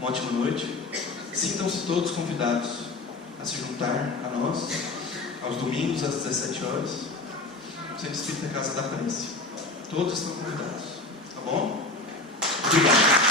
uma ótima noite. Sintam-se todos convidados a se juntar a nós, aos domingos às 17 horas, no Centro Espírita Casa da Prece. Todos estão convidados, tá bom? Obrigado.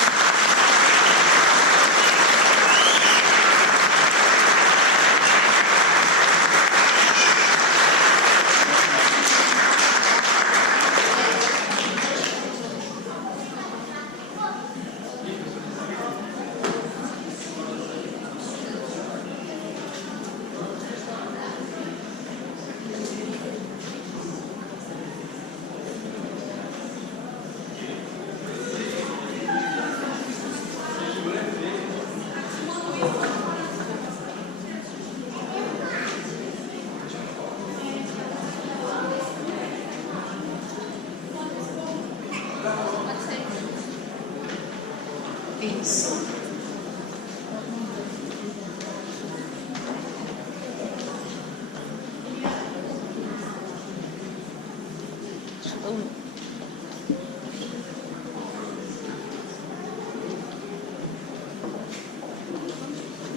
Isso.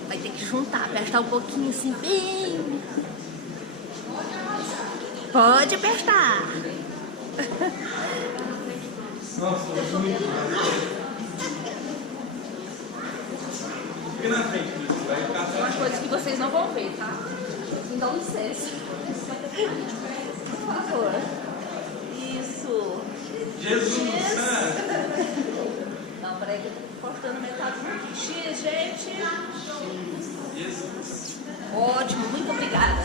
Vai ter que juntar, apertar um pouquinho assim, bem. Pode apertar. Nossa, muito fica na frente, vai ficar atrás. Umas coisas que vocês não vão ver, tá? Então, licença. Por favor. Isso. Jesus! Não, peraí que eu tô cortando metade do X, gente. Jesus! Ótimo, muito obrigada.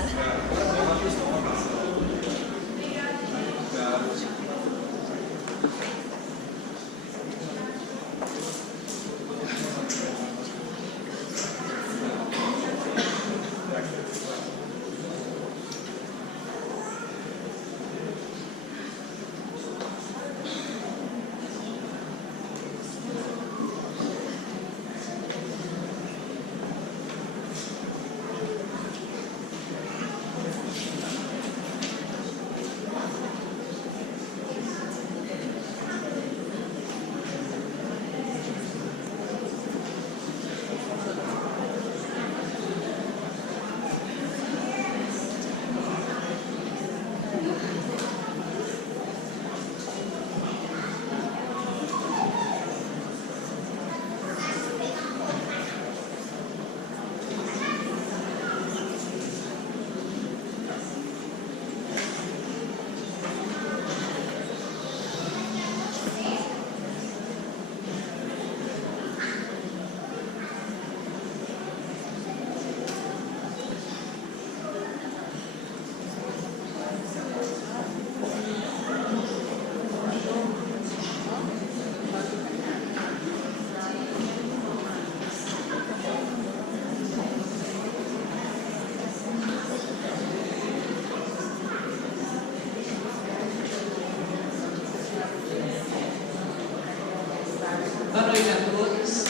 Boa noite a todos.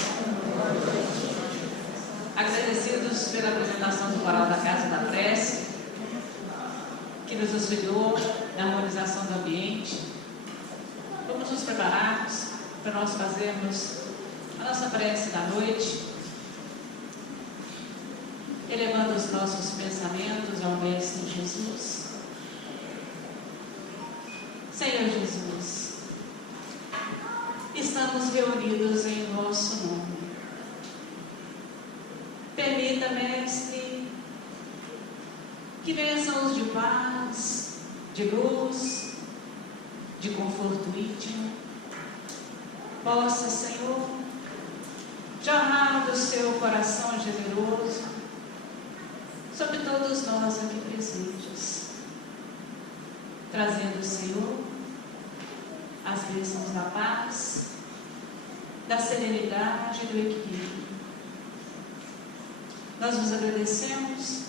Agradecidos pela apresentação do Coral da Casa da Prece, que nos auxiliou na harmonização do ambiente. Vamos nos prepararmos para nós fazermos a nossa prece da noite, elevando os nossos pensamentos ao Mestre Jesus. Senhor Jesus, estamos reunidos em vosso nome. Permita, Mestre, que bênçãos de paz, de luz, de conforto íntimo, possa, Senhor, jorrar do seu coração generoso sobre todos nós aqui presentes, trazendo, Senhor, as bênçãos da paz, da serenidade e do equilíbrio. Nós vos agradecemos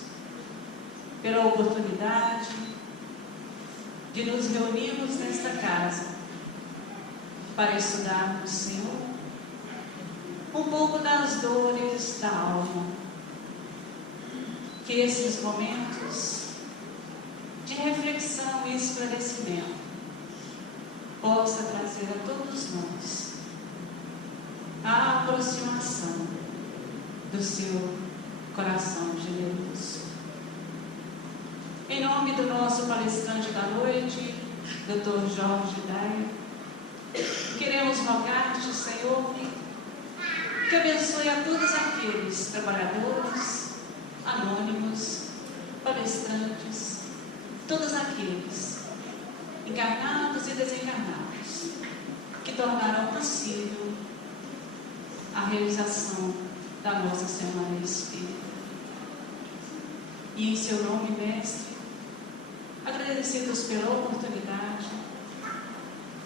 pela oportunidade de nos reunirmos nesta casa para estudarmos, Senhor, um pouco das dores da alma. Que esses momentos de reflexão e esclarecimento possa trazer a todos nós a aproximação do seu coração generoso. Em nome do nosso palestrante da noite, Dr. Jorge Dyer, queremos rogar-te, Senhor, que abençoe a todos aqueles trabalhadores, anônimos, palestrantes, todos aqueles encarnados e desencarnados, que tornaram possível a realização da nossa Semana Espírita. E em seu nome, Mestre, agradecidos pela oportunidade,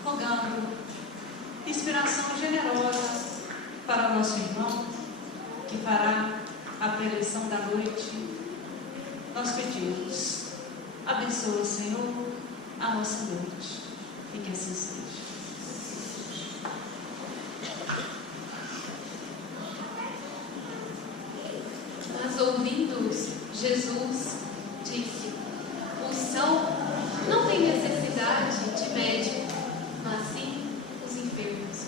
rogando inspiração generosa para o nosso irmão, que fará a preleção da noite, nós pedimos, abençoa, Senhor, a nossa noite, e que assim seja. Mas ouvindo-os, Jesus disse: os são não têm necessidade de médico, mas sim os enfermos.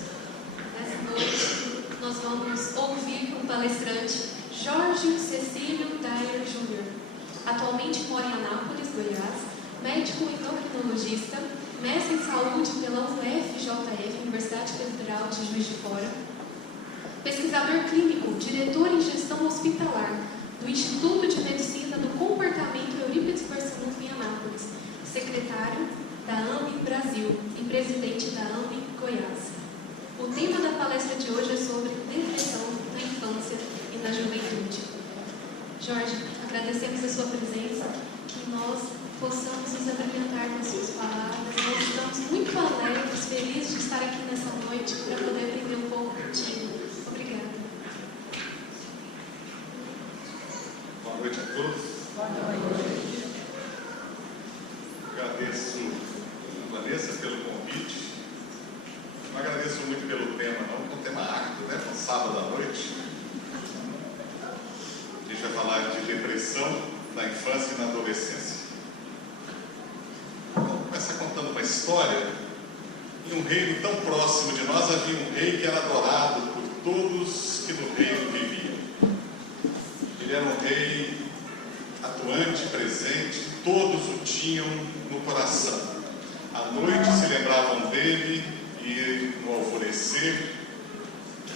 Nessa noite, nós vamos ouvir o palestrante Jorge Cecílio Dyer Jr. Atualmente mora em Anápolis, Goiás, médico endocrinologista, mestre em saúde pela UFJF, Universidade Federal de Juiz de Fora, pesquisador clínico, diretor em gestão hospitalar do Instituto de Medicina do Comportamento Eurípides Barçanufo em Anápolis, secretário da AMB Brasil e presidente da AMB Goiás. O tema da palestra de hoje é sobre depressão na infância e na juventude. Jorge, agradecemos a sua presença, que nós possamos nos abrilhantar com as suas palavras. Nós estamos muito alegres, felizes de estar aqui nessa noite para poder aprender um pouco contigo. Obrigada. Boa noite a todos. Boa noite. Agradeço a Vanessa pelo convite. Não agradeço muito pelo tema, não, porque é um tema árduo, né? No sábado à noite. A gente vai falar de depressão na infância e na adolescência. Vou começar contando uma história. Em um reino tão próximo de nós havia um rei que era adorado por todos que no reino viviam. Ele era um rei atuante, presente, todos o tinham no coração. À noite se lembravam dele e no alvorecer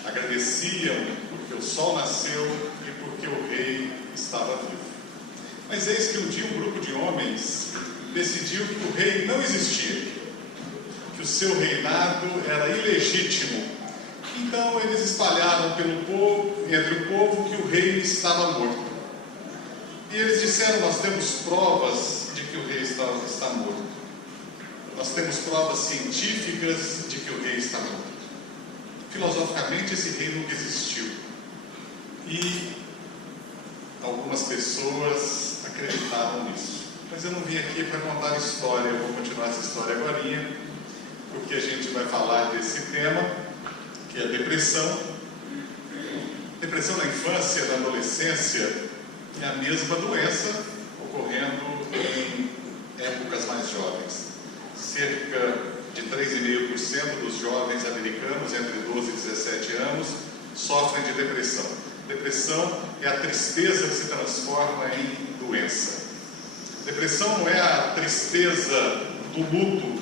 agradeciam porque o sol nasceu e porque o rei estava vivo. Mas eis que um dia um grupo de homens decidiu que o rei não existia, que o seu reinado era ilegítimo. Então eles espalharam pelo povo, entre o povo, que o rei estava morto. E eles disseram: nós temos provas de que o rei está morto. Nós temos provas científicas de que o rei está morto. Filosoficamente, esse rei nunca existiu. E algumas pessoas acreditavam nisso. Mas eu não vim aqui para contar história, eu vou continuar essa história agorinha, porque a gente vai falar desse tema, que é a depressão. Depressão na infância, na adolescência, é a mesma doença ocorrendo em épocas mais jovens. Cerca de 3,5% dos jovens americanos entre 12 e 17 anos sofrem de depressão. Depressão é a tristeza que se transforma em doença. Depressão não é a tristeza do luto,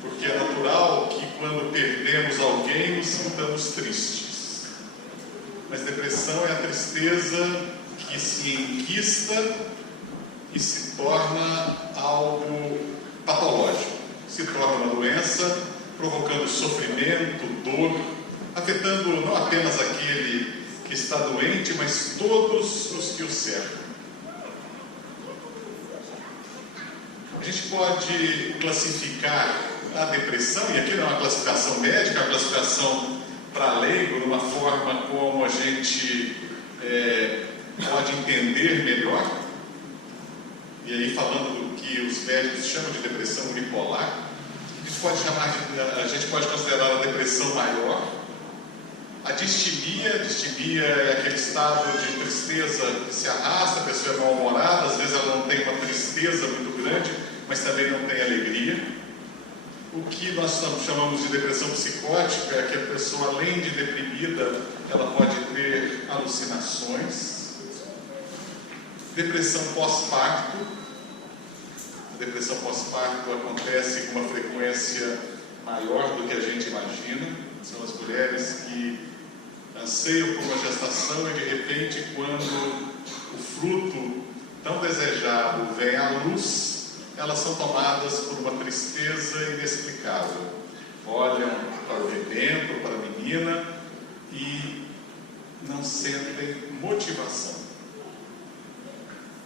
porque é natural que quando perdemos alguém nos sintamos tristes. Mas depressão é a tristeza que se enquista e se torna algo patológico. Se torna uma doença, provocando sofrimento, dor, afetando não apenas aquele que está doente, mas todos os que o cercam. A gente pode classificar a depressão, e aqui não é uma classificação médica, é uma classificação para leigo, numa forma como a gente pode entender melhor. E aí, falando do que os médicos chamam de depressão unipolar, a gente pode considerar a depressão maior. A distimia é aquele estado de tristeza que se arrasta, a pessoa é mal-humorada, às vezes ela não tem uma tristeza muito grande, mas também não tem alegria. O que nós chamamos de depressão psicótica é que a pessoa, além de deprimida, ela pode ter alucinações. Depressão pós-parto. A depressão pós-parto acontece com uma frequência maior do que a gente imagina. São as mulheres que anseiam por uma gestação e de repente, quando o fruto tão desejado vem à luz, elas são tomadas por uma tristeza inexplicável. Olham para o rebento, para a menina e não sentem motivação.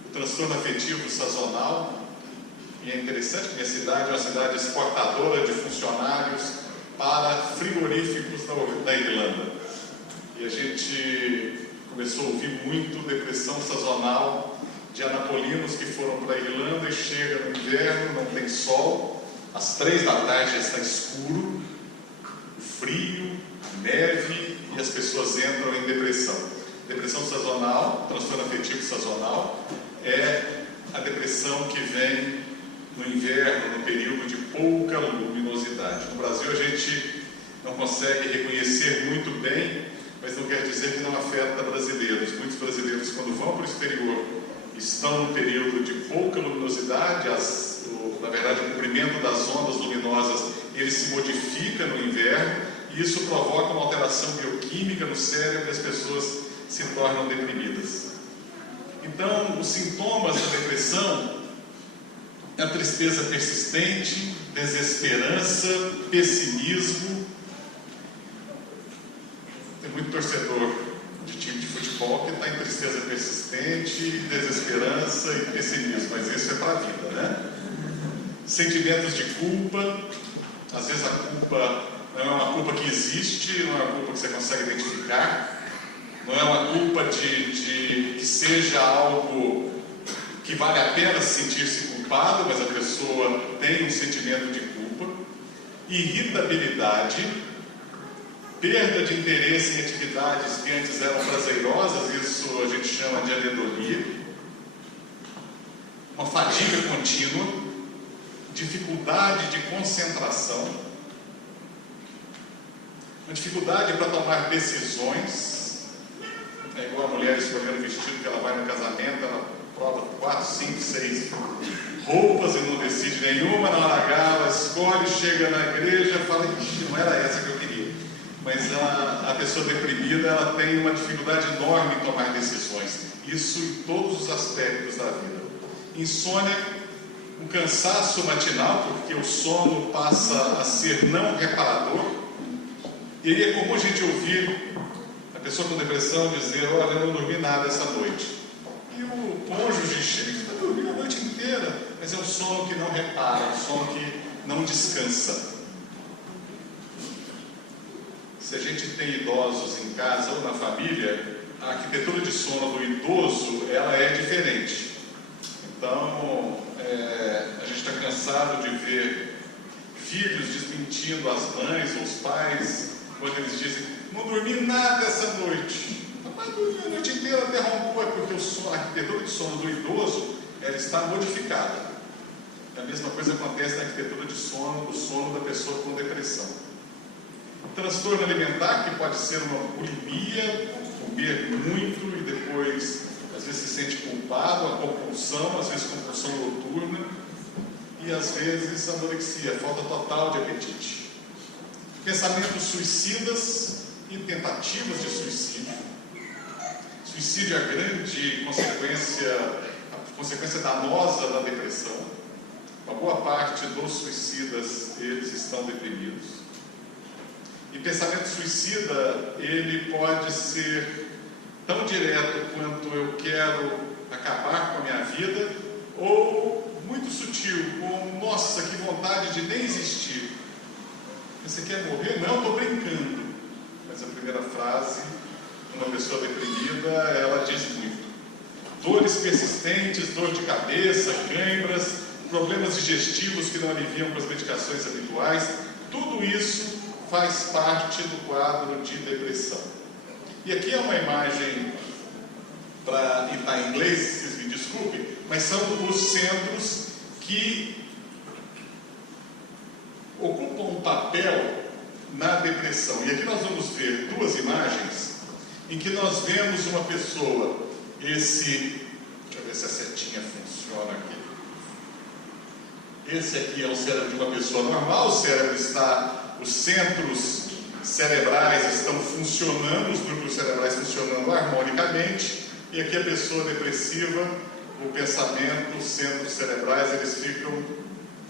O transtorno afetivo sazonal, e é interessante que minha cidade é uma cidade exportadora de funcionários para frigoríficos da Irlanda. E a gente começou a ouvir muito depressão sazonal de anapolinos que foram para a Irlanda e chegam no inverno, não tem sol, às 3 da tarde já está escuro, o frio, a neve, e as pessoas entram em depressão. Depressão sazonal, transtorno afetivo sazonal, é a depressão que vem no inverno, no período de pouca luminosidade. No Brasil a gente não consegue reconhecer muito bem, mas não quer dizer que não afeta brasileiros. Muitos brasileiros, quando vão para o exterior, estão no período de pouca luminosidade, na verdade o comprimento das ondas luminosas ele se modifica no inverno, e isso provoca uma alteração bioquímica no cérebro e as pessoas se tornam deprimidas. Então, os sintomas da depressão é a tristeza persistente, desesperança, pessimismo. Tem muito torcedor de time de futebol que está em tristeza persistente, desesperança e pessimismo, mas isso é para a vida, né? Sentimentos de culpa. Às vezes a culpa não é uma culpa que existe, não é uma culpa que você consegue identificar, não é uma culpa de que seja algo que vale a pena sentir-se culpado, mas a pessoa tem um sentimento de culpa. Irritabilidade, perda de interesse em atividades que antes eram prazerosas, isso a gente chama de anedonia. Uma fadiga contínua, dificuldade de concentração, uma dificuldade para tomar decisões. É igual a mulher escolhendo o vestido que ela vai no casamento, ela prova 4, 5, 6 roupas e não decide nenhuma, na hora H ela escolhe, chega na igreja e fala, ixi, não era essa que eu queria. Mas a pessoa deprimida, ela tem uma dificuldade enorme em tomar decisões. Isso em todos os aspectos da vida. Insônia, um cansaço matinal, porque o sono passa a ser não reparador. E aí é comum a gente ouvir a pessoa com depressão dizer, olha, eu não dormi nada essa noite. E o cônjuge chega e está dormindo a noite inteira, mas é um sono que não repara, um sono que não descansa. Se a gente tem idosos em casa ou na família, a arquitetura de sono do idoso, ela é diferente. Então, a gente está cansado de ver filhos desmentindo as mães ou os pais, quando eles dizem, não dormi nada essa noite. Mas dormi a noite inteira, até rompou, é porque a arquitetura de sono do idoso, ela está modificada. A mesma coisa acontece na arquitetura de sono, do sono da pessoa com depressão. Transtorno alimentar, que pode ser uma bulimia, comer muito e depois, às vezes, se sente culpado, a compulsão, às vezes compulsão noturna, e às vezes anorexia, falta total de apetite. Pensamentos suicidas e tentativas de suicídio. Suicídio é a grande consequência danosa da depressão. Uma boa parte dos suicidas, eles estão deprimidos. E pensamento suicida, ele pode ser tão direto quanto eu quero acabar com a minha vida, ou muito sutil, como, nossa, que vontade de nem existir. Você quer morrer? Não, estou brincando. Mas a primeira frase, uma pessoa deprimida, ela diz muito. Dores persistentes, dor de cabeça, câimbras, problemas digestivos que não aliviam com as medicações habituais, tudo isso faz parte do quadro de depressão. E aqui é uma imagem, e está em inglês, vocês me desculpem, mas são os centros que ocupam papel na depressão. E aqui nós vamos ver duas imagens em que nós vemos uma pessoa, deixa eu ver se a setinha funciona aqui. Esse aqui é o cérebro de uma pessoa normal, os centros cerebrais estão funcionando, os núcleos cerebrais funcionando harmonicamente, e aqui a pessoa depressiva, o pensamento, os centros cerebrais, eles ficam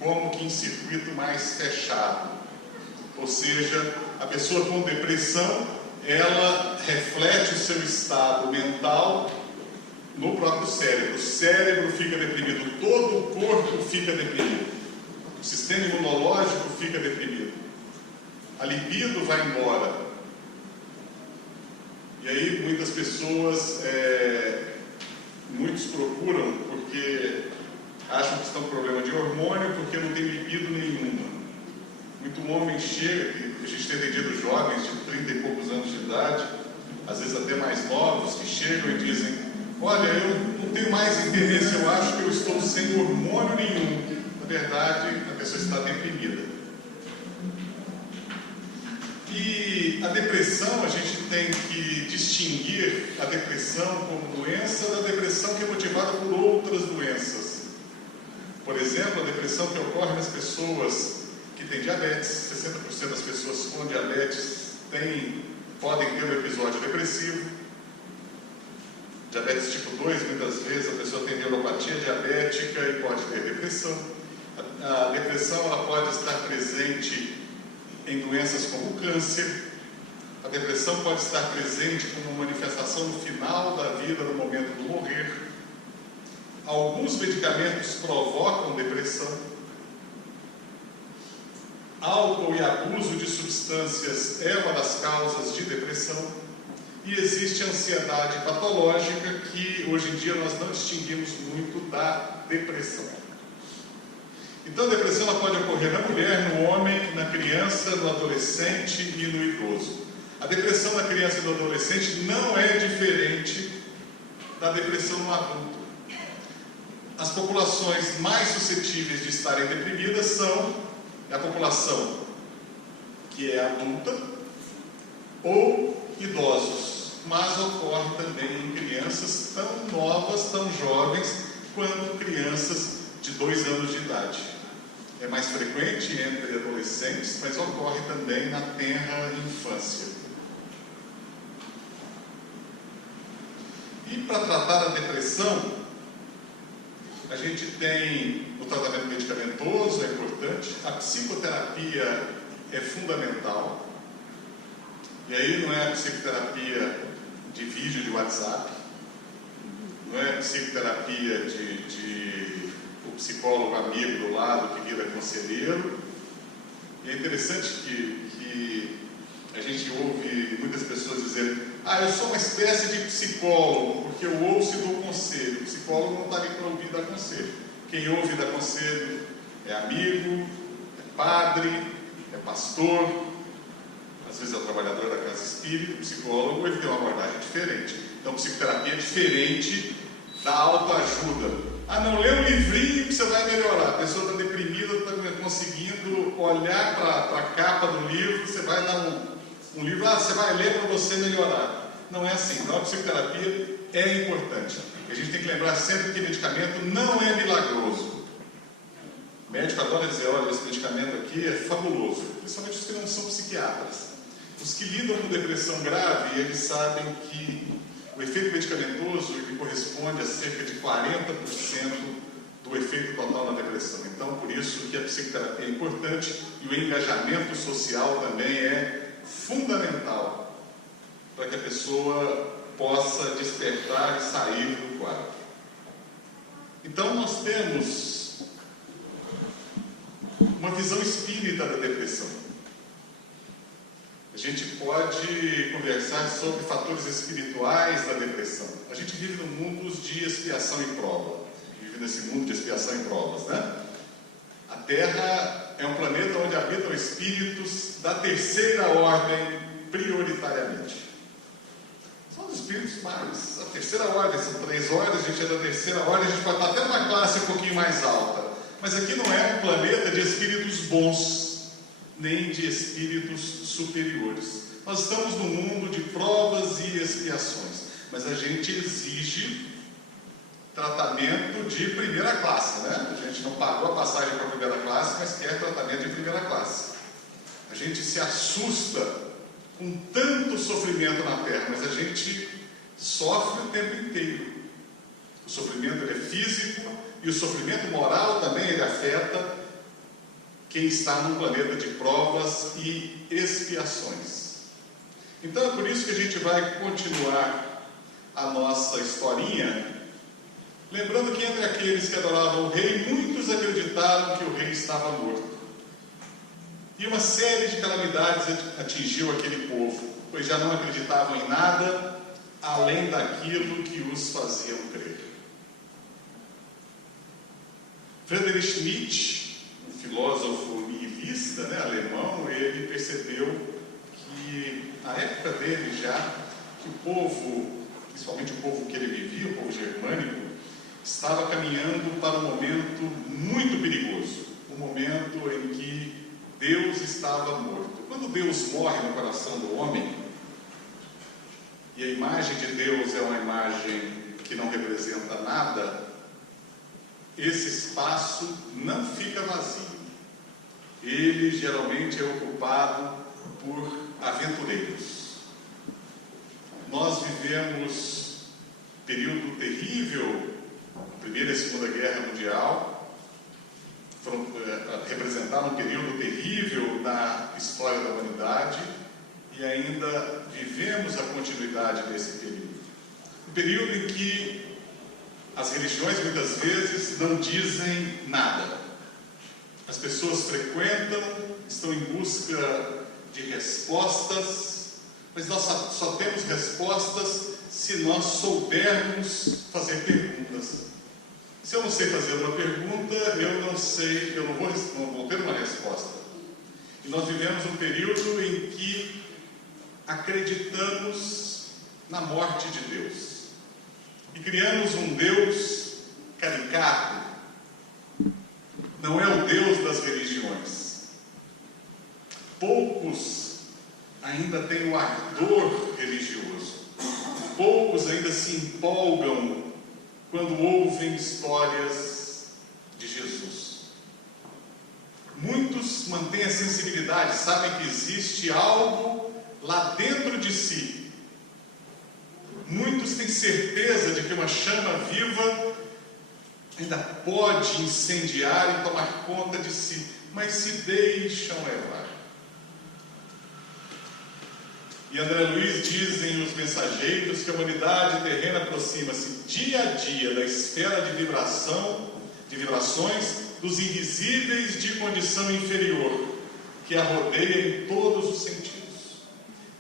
como que em circuito mais fechado. Ou seja, a pessoa com depressão, ela reflete o seu estado mental no próprio cérebro. O cérebro fica deprimido, todo o corpo fica deprimido, o sistema imunológico fica deprimido, a libido vai embora. E aí muitas pessoas, muitos procuram porque acham que estão com problema de hormônio, porque não tem libido nenhuma. Muito homem chega, a gente tem atendido jovens de 30 e poucos anos de idade, às vezes até mais novos, que chegam e dizem: olha, eu não tenho mais interesse, eu acho que eu estou sem hormônio nenhum. Na verdade, a pessoa está deprimida. E a depressão, a gente tem que distinguir a depressão como doença da depressão que é motivada por outras doenças. Por exemplo, a depressão que ocorre nas pessoas que têm diabetes. 60% das pessoas com diabetes podem ter um episódio depressivo. Diabetes tipo 2, muitas vezes a pessoa tem neuropatia diabética e pode ter depressão. A depressão ela pode estar presente em doenças como o câncer. A depressão pode estar presente como manifestação no final da vida, no momento do morrer. Alguns medicamentos provocam depressão. Álcool e abuso de substâncias é uma das causas de depressão. E existe a ansiedade patológica, que hoje em dia nós não distinguimos muito da depressão. Então a depressão ela pode ocorrer na mulher, no homem, na criança, no adolescente e no idoso. A depressão na criança e no adolescente não é diferente da depressão no adulto. As populações mais suscetíveis de estarem deprimidas são a população que é adulta ou idosos, mas ocorre também em crianças tão novas, tão jovens, quanto crianças de 2 anos de idade. É mais frequente entre adolescentes, mas ocorre também na tenra infância. E para tratar a depressão, a gente tem o tratamento medicamentoso, é importante, a psicoterapia é fundamental. E aí não é a psicoterapia de vídeo de WhatsApp, não é a psicoterapia de o psicólogo amigo do lado que vira conselheiro. E é interessante que a gente ouve muitas pessoas dizerem: eu sou uma espécie de psicólogo, porque eu ouço e dou conselho. O psicólogo não está ali para ouvir e dar conselho. Quem ouve e dá conselho é amigo, é padre, é pastor, às vezes é o trabalhador da casa espírita. O psicólogo ele tem uma abordagem diferente. Então, psicoterapia é diferente da autoajuda. Não, lê um livrinho que você vai melhorar. A pessoa está deprimida, está conseguindo olhar para a capa do livro, você vai dar um livro, você vai ler para você melhorar. Não é assim. Então, a psicoterapia é importante. E a gente tem que lembrar sempre que medicamento não é milagroso. O médico adora dizer: olha, esse medicamento aqui é fabuloso. Principalmente os que não são psiquiatras. Os que lidam com depressão grave, eles sabem que o efeito medicamentoso ele corresponde a cerca de 40% do efeito total na depressão. Então, por isso que a psicoterapia é importante e o engajamento social também é fundamental para que a pessoa possa despertar e sair do quadro. Então, nós temos uma visão espírita da depressão. A gente pode conversar sobre fatores espirituais da depressão. A gente vive num mundo de expiação e prova. Vive nesse mundo de expiação e provas, né? A Terra é um planeta onde habitam espíritos da terceira ordem, prioritariamente. São os espíritos mais... A terceira ordem, são 3 ordens, a gente é da terceira ordem, a gente pode estar até numa classe um pouquinho mais alta. Mas aqui não é um planeta de espíritos bons. nem de espíritos superiores. Nós estamos num mundo de provas e expiações, mas a gente exige tratamento de primeira classe, né? A gente não pagou a passagem para a primeira classe, mas quer tratamento de primeira classe. A gente se assusta com tanto sofrimento na Terra, mas a gente sofre o tempo inteiro. O sofrimento ele é físico e o sofrimento moral também ele afeta quem está num planeta de provas e expiações. Então é por isso que a gente vai continuar a nossa historinha, lembrando que entre aqueles que adoravam o rei, muitos acreditaram que o rei estava morto. E uma série de calamidades atingiu aquele povo, pois já não acreditavam em nada além daquilo que os faziam crer. Friedrich Nietzsche, um filósofo nihilista, né, alemão, ele percebeu que, na época dele já, que o povo, principalmente o povo que ele vivia, o povo germânico, estava caminhando para um momento muito perigoso, um momento em que Deus estava morto. Quando Deus morre no coração do homem, e a imagem de Deus é uma imagem que não representa nada, esse espaço não fica vazio. Ele geralmente é ocupado por aventureiros. Nós vivemos um período terrível, a Primeira e a Segunda Guerra Mundial, representaram um período terrível na história da humanidade e ainda vivemos a continuidade desse período. Um período em que as religiões muitas vezes não dizem nada. As pessoas frequentam, estão em busca de respostas, mas nós só temos respostas se nós soubermos fazer perguntas. Se eu não sei fazer uma pergunta, eu não vou ter uma resposta. E nós vivemos um período em que acreditamos na morte de Deus. E criamos um Deus caricato. Não é o Deus das religiões. Poucos ainda têm o ardor religioso. Poucos ainda se empolgam quando ouvem histórias de Jesus. Muitos mantêm a sensibilidade, sabem que existe algo lá dentro de si. Muitos têm certeza de que uma chama viva ainda pode incendiar e tomar conta de si, mas se deixam levar. E André Luiz diz em Os Mensageiros que a humanidade terrena aproxima-se dia a dia da esfera de vibrações dos invisíveis de condição inferior, que a rodeia em todos os sentidos.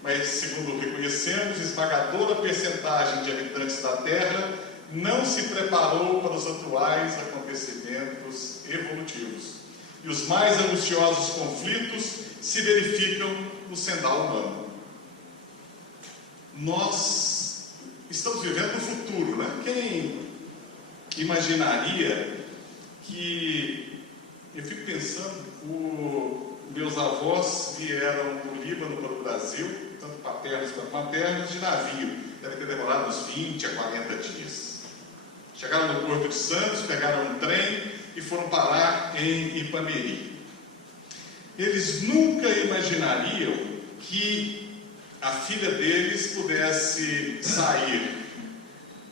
Mas, segundo reconhecemos, esmagadora percentagem de habitantes da Terra não se preparou para os atuais acontecimentos evolutivos. E os mais angustiosos conflitos se verificam no sendal humano. Nós estamos vivendo no futuro, né? Quem imaginaria que... Eu fico pensando, meus avós vieram do Líbano para o Brasil, tanto paternos quanto maternos, de navio. Deve ter demorado uns 20 a 40 dias. Chegaram no Porto de Santos, pegaram um trem e foram parar em Ipameri. Eles nunca imaginariam que a filha deles pudesse sair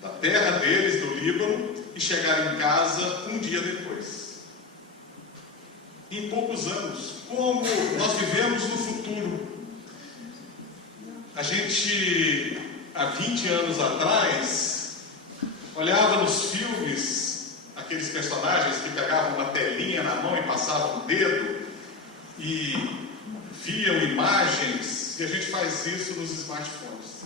da terra deles, do Líbano, e chegar em casa um dia depois. Em poucos anos, como nós vivemos no futuro. A gente, há 20 anos atrás, olhava nos filmes aqueles personagens que pegavam uma telinha na mão e passavam o dedo e viam imagens, e a gente faz isso nos smartphones.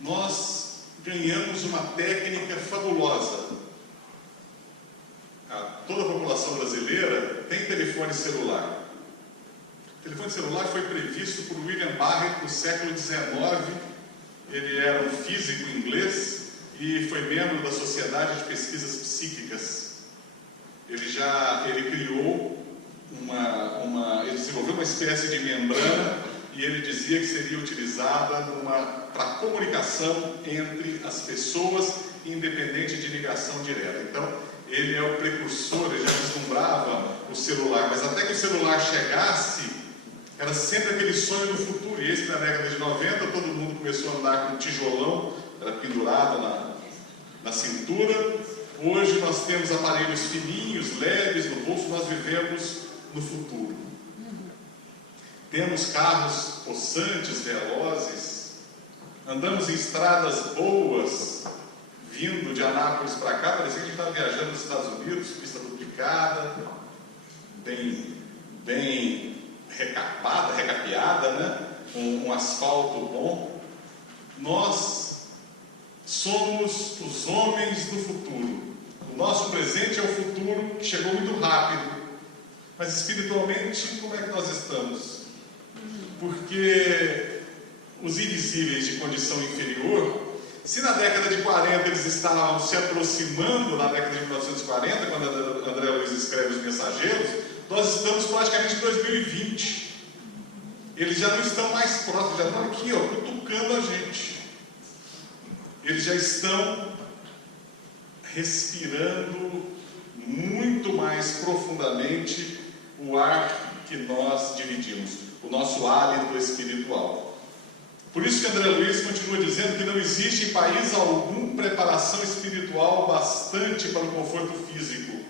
Nós ganhamos uma técnica fabulosa. Toda a população brasileira tem telefone celular. O telefone celular foi previsto por William Barrett no século XIX. Ele era um físico inglês e foi membro da Sociedade de Pesquisas Psíquicas. Ele criou ele desenvolveu uma espécie de membrana e ele dizia que seria utilizada para comunicação entre as pessoas, independente de ligação direta. Então, ele é o precursor, ele já vislumbrava o celular, mas até que o celular chegasse, era sempre aquele sonho do futuro. E esse, na década de 90, todo mundo começou a andar com um tijolão, era pendurado na cintura. Hoje nós temos aparelhos fininhos, leves no bolso, nós vivemos no futuro. Temos carros possantes, velozes, andamos em estradas boas, vindo de Anápolis para cá, parecia que a gente estava viajando nos Estados Unidos, pista duplicada, bem recapeada, né? Um asfalto bom. Nós somos os homens do futuro. O nosso presente é o futuro que chegou muito rápido. Mas espiritualmente, como é que nós estamos? Porque os invisíveis de condição inferior, se na década de 40 eles estavam se aproximando, na década de 1940, quando André Luiz escreve Os Mensageiros, nós estamos praticamente em 2020. Eles já não estão mais próximos, já estão aqui, cutucando a gente. Eles já estão respirando muito mais profundamente o ar que nós dividimos, o nosso hálito espiritual. Por isso que André Luiz continua dizendo que não existe em país algum preparação espiritual bastante para o conforto físico.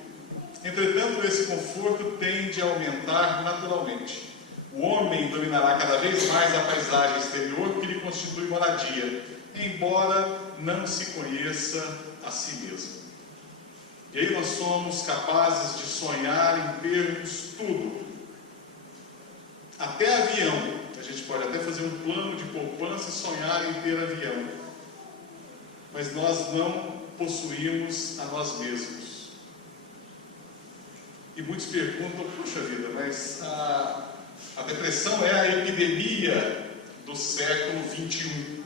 Entretanto, esse conforto tende a aumentar naturalmente. O homem dominará cada vez mais a paisagem exterior que lhe constitui moradia, embora não se conheça a si mesmo. E aí nós somos capazes de sonhar em termos tudo. Até avião. A gente pode até fazer um plano de poupança e sonhar em ter avião. Mas nós não possuímos a nós mesmos. E muitos perguntam, puxa vida, mas a depressão é a epidemia do século XXI.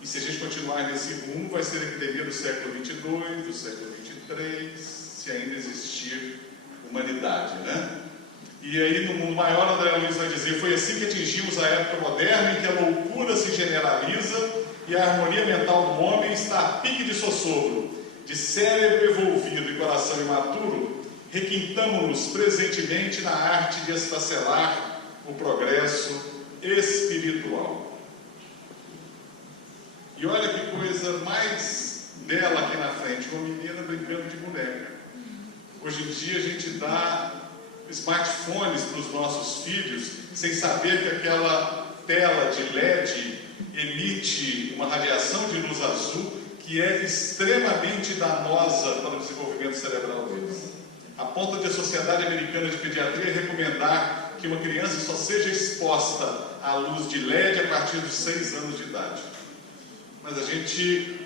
E se a gente continuar nesse rumo, vai ser a epidemia do século XXII, do século XXIII, se ainda existir humanidade, né? E aí, no mundo maior, André Luiz vai dizer, foi assim que atingimos a época moderna, em que a loucura se generaliza e a harmonia mental do homem está a pique de sossopro. De cérebro evolvido e coração imaturo, requintamo-nos presentemente na arte de esfacelar o progresso espiritual. E olha que coisa mais bela aqui na frente, uma menina brincando de boneca. Hoje em dia a gente dá smartphones para os nossos filhos, sem saber que aquela tela de LED emite uma radiação de luz azul que é extremamente danosa para o desenvolvimento cerebral deles. A ponto de a Sociedade Americana de Pediatria recomendar que uma criança só seja exposta à luz de LED a partir dos 6 anos de idade. Mas a gente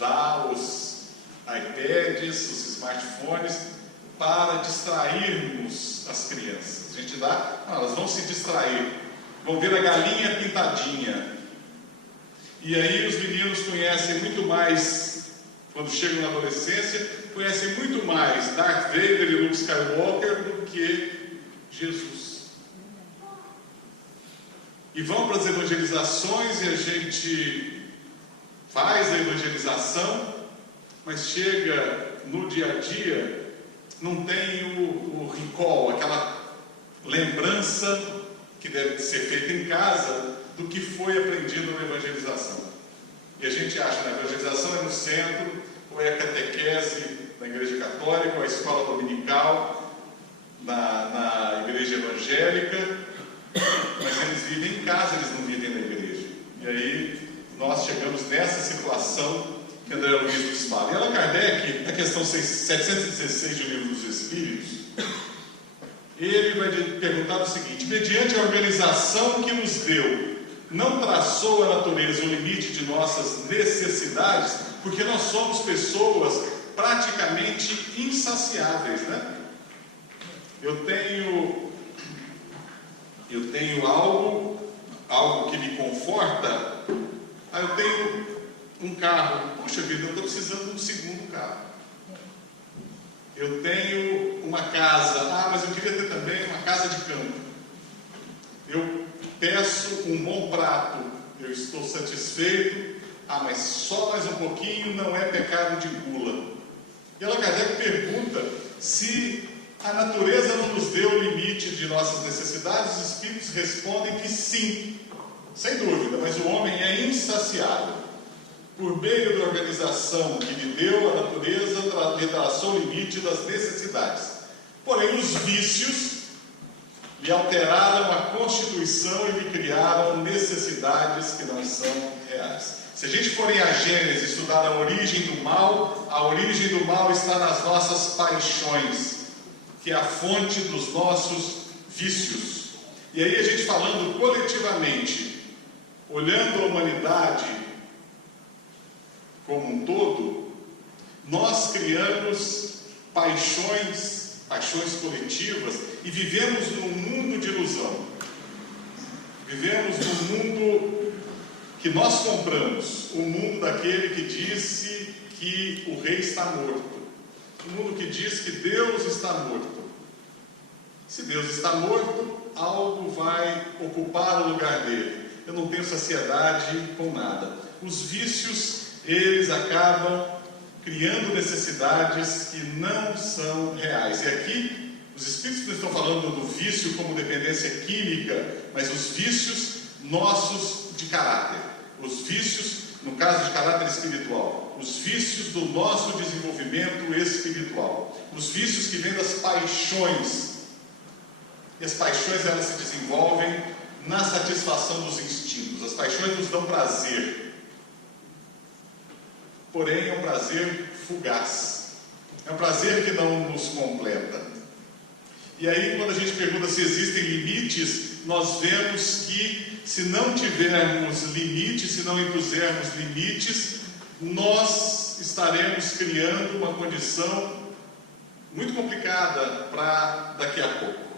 dá os iPads, os smartphones para distrairmos as crianças. A gente dá, elas vão se distrair, vão ver a galinha pintadinha. E aí os meninos conhecem muito mais, quando chegam na adolescência, conhecem muito mais Darth Vader e Luke Skywalker do que Jesus. E vão para as evangelizações e a gente faz a evangelização, mas chega no dia a dia, não tem o recall, aquela lembrança que deve ser feita em casa do que foi aprendido na evangelização. E a gente acha que a evangelização é no centro, ou é a catequese na igreja católica, ou a escola dominical na igreja evangélica, mas eles vivem em casa, eles não vivem na igreja. E aí nós chegamos nessa situação que André Luiz nos fala. E Allan Kardec, na questão 716 do Livro dos Espíritos, ele vai perguntar o seguinte: mediante a organização que nos deu, não traçou a natureza o limite de nossas necessidades, porque nós somos pessoas praticamente insaciáveis, né? Eu tenho algo que me conforta. Eu tenho um carro, puxa vida, eu estou precisando de um segundo carro. Eu tenho uma casa, mas eu queria ter também uma casa de campo. Eu peço um bom prato, eu estou satisfeito, mas só mais um pouquinho não é pecado de gula. E Allan Kardec pergunta se a natureza não nos deu o limite de nossas necessidades. Os espíritos respondem que sim, sem dúvida, mas o homem é insaciável. Por meio da organização que lhe deu, a natureza lhe traçou o limite das necessidades. Porém, os vícios lhe alteraram a constituição e lhe criaram necessidades que não são reais. Se a gente for em a Gênese estudar a origem do mal está nas nossas paixões, que é a fonte dos nossos vícios. E aí a gente falando coletivamente, olhando a humanidade como um todo, nós criamos paixões coletivas e vivemos num mundo de ilusão. Vivemos num mundo que nós compramos, o mundo daquele que disse que o rei está morto, o mundo que diz que Deus está morto. Se Deus está morto, algo vai ocupar o lugar dele. Eu não tenho saciedade com nada. Os vícios, eles acabam criando necessidades que não são reais. E aqui, os espíritos não estão falando do vício como dependência química, mas os vícios nossos de caráter. Os vícios, no caso de caráter espiritual, os vícios do nosso desenvolvimento espiritual. Os vícios que vêm das paixões. E as paixões, elas se desenvolvem na satisfação dos instintos. As paixões nos dão prazer. Porém, é um prazer fugaz. É um prazer que não nos completa. E aí, quando a gente pergunta se existem limites, nós vemos que, se não tivermos limites, se não impusermos limites, nós estaremos criando uma condição muito complicada para daqui a pouco.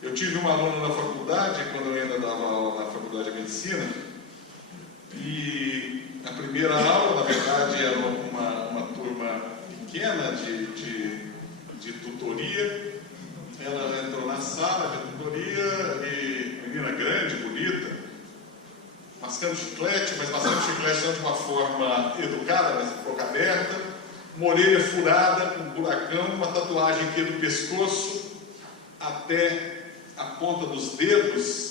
Eu tive um aluno na faculdade, quando eu ainda dava aula na faculdade de medicina, e a primeira aula, na verdade, era uma turma pequena de tutoria. Ela entrou na sala de tutoria e menina grande, bonita, mascando chiclete, mas mascando chiclete não de uma forma educada, mas boca aberta, uma orelha furada, com um buracão, uma tatuagem aqui do pescoço até a ponta dos dedos.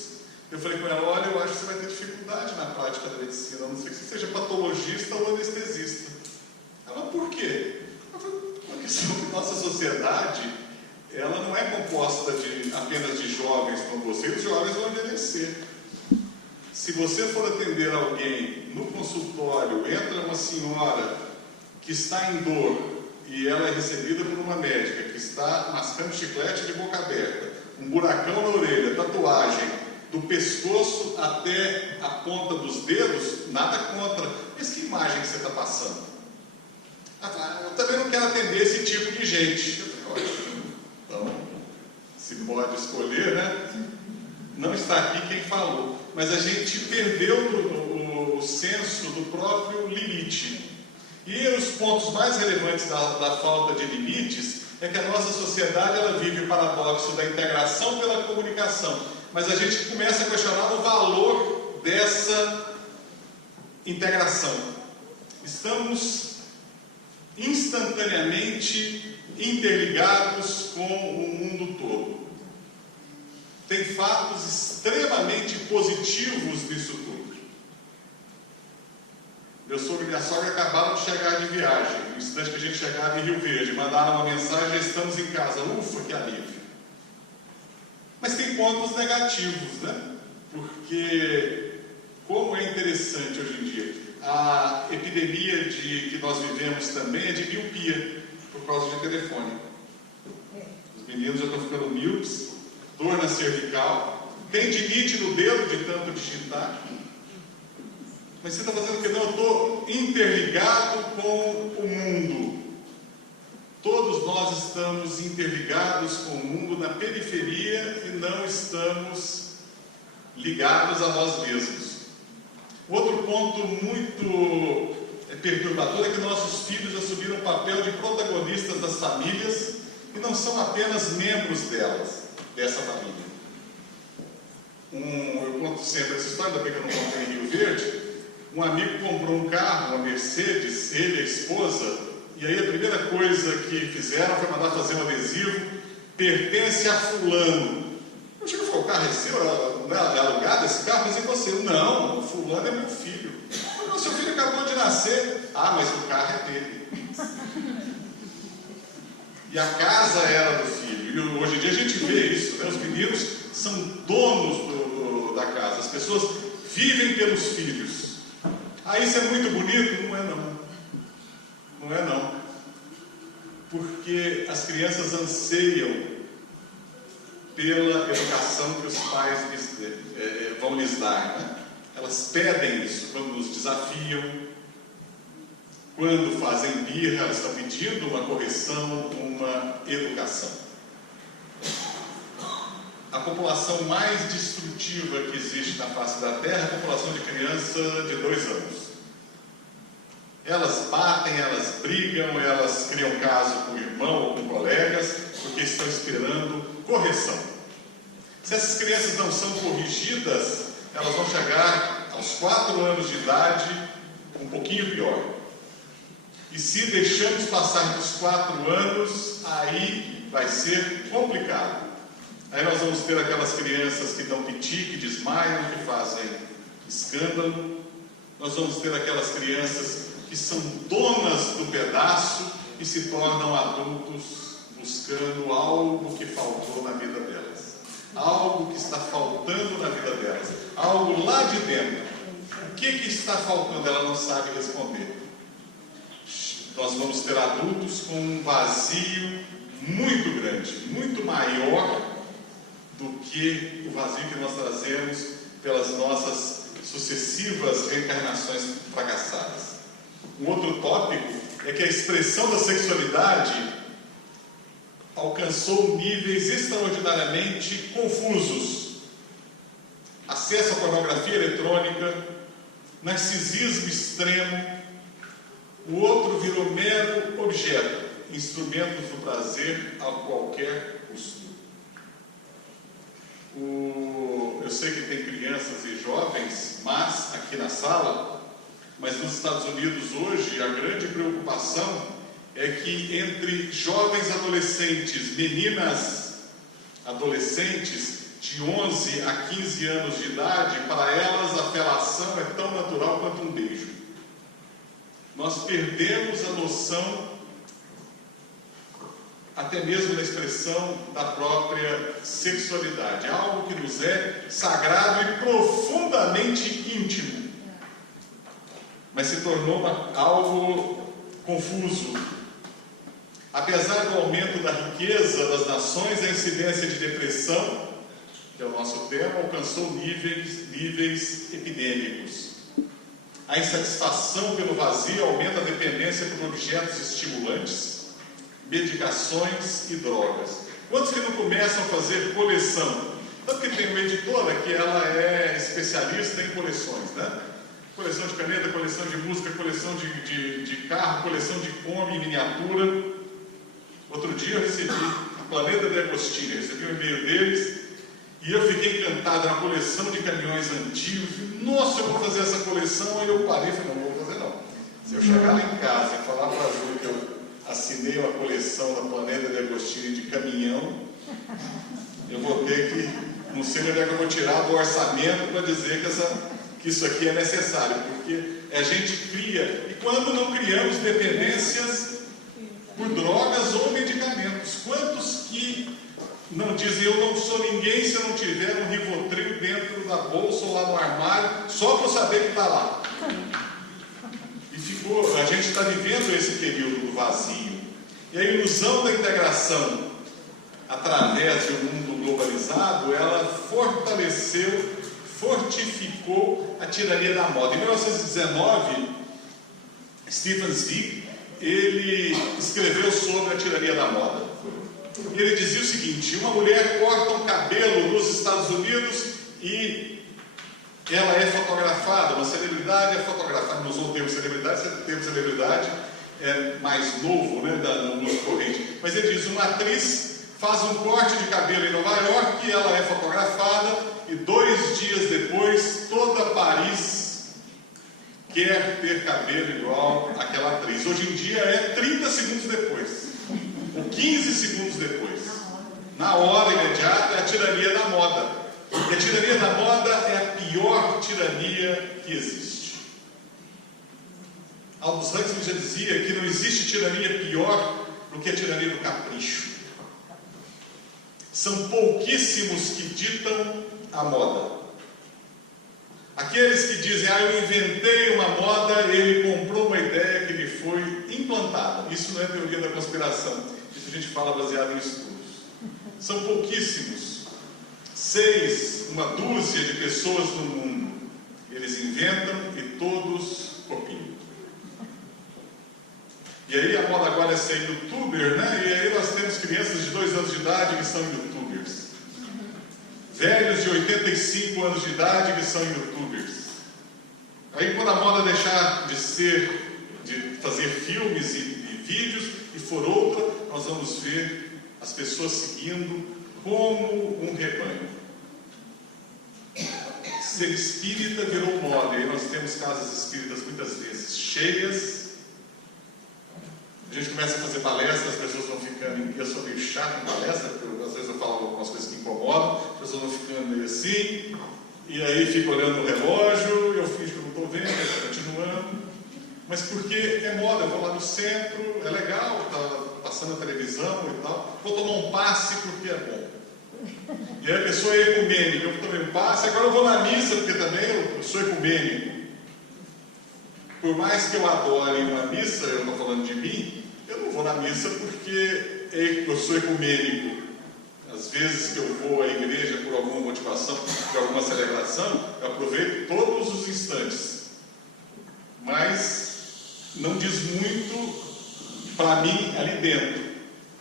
Eu falei com ela: olha, eu acho que você vai ter dificuldade na prática da medicina, a não ser que você seja patologista ou anestesista. Ela: por quê? Eu falei: uma questão que nossa sociedade, ela não é composta apenas de jovens como você, os jovens vão envelhecer. Se você for atender alguém no consultório, entra uma senhora que está em dor e ela é recebida por uma médica que está mascando chiclete de boca aberta, um buracão na orelha, tatuagem do pescoço até a ponta dos dedos, nada contra. Mas que imagem que você está passando? Eu também não quero atender esse tipo de gente. Eu falei: então, se pode escolher, né? Não está aqui quem falou. Mas a gente perdeu o senso do próprio limite. E os pontos mais relevantes da falta de limites é que a nossa sociedade, ela vive o paradoxo da integração pela comunicação. Mas a gente começa a questionar o valor dessa integração. Estamos instantaneamente interligados com o mundo todo. Tem fatos extremamente positivos nisso tudo. Meu sogro e minha sogra acabaram de chegar de viagem. No instante que a gente chegava em Rio Verde, mandaram uma mensagem: já estamos em casa. Ufa, que alívio. Mas tem pontos negativos, né? Porque, como é interessante hoje em dia, a epidemia que nós vivemos também é de miopia, por causa de telefone. Os meninos já estão ficando míopes, dor na cervical, tendinite no dedo de tanto digitar. Mas você está fazendo o quê? Não, eu estou interligado com o mundo. Todos nós estamos interligados com o mundo na periferia e não estamos ligados a nós mesmos. Outro ponto muito é perturbador é que nossos filhos assumiram o papel de protagonistas das famílias e não são apenas membros dessa família. Eu conto sempre essa história, ainda bem que eu não contei em Rio Verde. Um amigo comprou um carro, uma Mercedes, ele e a esposa, e aí a primeira coisa que fizeram foi mandar fazer um adesivo: pertence a fulano. Eu chego e falo: o carro é seu? Não é alugado esse carro? Mas e você? Não, fulano é meu filho. Não, seu filho acabou de nascer. Ah, mas o carro é dele. E a casa era do filho. E hoje em dia a gente vê isso, né? Os meninos são donos da casa. As pessoas vivem pelos filhos. Ah, isso é muito bonito? Não é não. Não é não. Porque as crianças anseiam pela educação que os pais vão lhes dar, né? Elas pedem isso quando nos desafiam, quando fazem birra, elas estão pedindo uma correção, uma educação. A população mais destrutiva que existe na face da Terra é a população de criança de 2 anos. Elas batem, elas brigam, elas criam caso com o irmão ou com colegas, porque estão esperando correção. Se essas crianças não são corrigidas, elas vão chegar aos 4 anos de idade um pouquinho pior. E se deixamos passar dos 4 anos, aí vai ser complicado. Aí nós vamos ter aquelas crianças que dão piti, que desmaiam, que fazem escândalo. Nós vamos ter aquelas crianças que são donas do pedaço e se tornam adultos buscando algo que faltou na vida delas. Algo que está faltando na vida delas. Algo lá de dentro. O que está faltando? Ela não sabe responder. Nós vamos ter adultos com um vazio muito grande, muito maior do que o vazio que nós trazemos pelas nossas sucessivas reencarnações fracassadas. Um outro tópico é que a expressão da sexualidade alcançou níveis extraordinariamente confusos. Acesso à pornografia eletrônica, narcisismo extremo. O outro virou mero objeto, instrumentos do prazer a qualquer custo. Eu sei que tem crianças e jovens, mas aqui na sala, mas nos Estados Unidos hoje a grande preocupação é que entre jovens adolescentes, meninas adolescentes de 11 a 15 anos de idade, para elas a felação é tão natural quanto um beijo. Nós perdemos a noção, até mesmo da expressão da própria sexualidade, algo que nos é sagrado e profundamente íntimo, mas se tornou algo confuso. Apesar do aumento da riqueza das nações, a incidência de depressão, que é o nosso tema, alcançou níveis epidêmicos. A insatisfação pelo vazio aumenta a dependência por objetos estimulantes, medicações e drogas. Quantos que não começam a fazer coleção? Tanto que tem uma editora que ela é especialista em coleções, né? Coleção de caneta, coleção de música, coleção de carro, coleção de Kombi, miniatura. Outro dia eu recebi a Planeta de Agostinho, recebi um e-mail deles e eu fiquei encantado na coleção de caminhões antigos. Nossa, eu vou fazer essa coleção. Aí eu parei e falei: não vou fazer não. Se eu chegar lá em casa e falar para a Ju que eu assinei uma coleção da Planeta de Agostinho de caminhão, eu vou ter que, não sei onde é que eu vou tirar do orçamento para dizer que isso aqui é necessário, porque a gente cria, e quando não criamos dependências por drogas ou medicamentos, quantos que não dizem: eu não sou ninguém se eu não tiver um Rivotril dentro da bolsa ou lá no armário, só para eu saber que está lá. E a gente está vivendo esse período do vazio. E a ilusão da integração através de um mundo globalizado, ela fortificou a tirania da moda. Em 1919, Stefan Zweig, ele escreveu sobre a tirania da moda. Ele dizia o seguinte: uma mulher corta um cabelo nos Estados Unidos e ela é fotografada, uma celebridade é fotografada, não usou o termo celebridade é mais novo, né, no uso corrente, mas ele diz, uma atriz faz um corte de cabelo em Nova York, ela é fotografada, e 2 dias depois, toda Paris quer ter cabelo igual àquela atriz. Hoje em dia é 30 segundos depois, ou 15 segundos depois. Na hora imediata é a tirania da moda. E a tirania da moda é a pior tirania que existe. Aldous Huxley já dizia que não existe tirania pior do que a tirania do capricho. São pouquíssimos que ditam a moda. Aqueles que dizem, eu inventei uma moda, ele comprou uma ideia que lhe foi implantada. Isso não é teoria da conspiração, isso a gente fala baseado em estudos. São pouquíssimos, 6, uma dúzia de pessoas no mundo. Eles inventam e todos copiam. E aí a moda agora é ser youtuber, né? E aí nós temos crianças de 2 anos de idade que são youtubers. Velhos de 85 anos de idade que são youtubers. Aí quando a moda deixar de fazer filmes e vídeos e for outra, nós vamos ver as pessoas seguindo como um rebanho. Ser espírita virou moda, e aí nós temos casas espíritas muitas vezes cheias. A gente começa a fazer palestra, as pessoas vão ficando, eu sou meio chato em palestra, porque às vezes eu falo algumas coisas que incomodam, as pessoas vão ficando meio assim, e aí fico olhando no relógio, eu fingo que eu não estou vendo, eu estou continuando, mas porque é moda, eu vou lá no centro, é legal, está passando a televisão e tal, vou tomar um passe porque é bom. E aí a pessoa é ecumênica, eu tomei um passe, agora eu vou na missa, porque também eu sou ecumênico. Por mais que eu adore uma missa, eu estou falando de mim, eu não vou na missa porque eu sou ecumênico. Às vezes que eu vou à igreja por alguma motivação, por alguma celebração, eu aproveito todos os instantes. Mas não diz muito para mim ali dentro.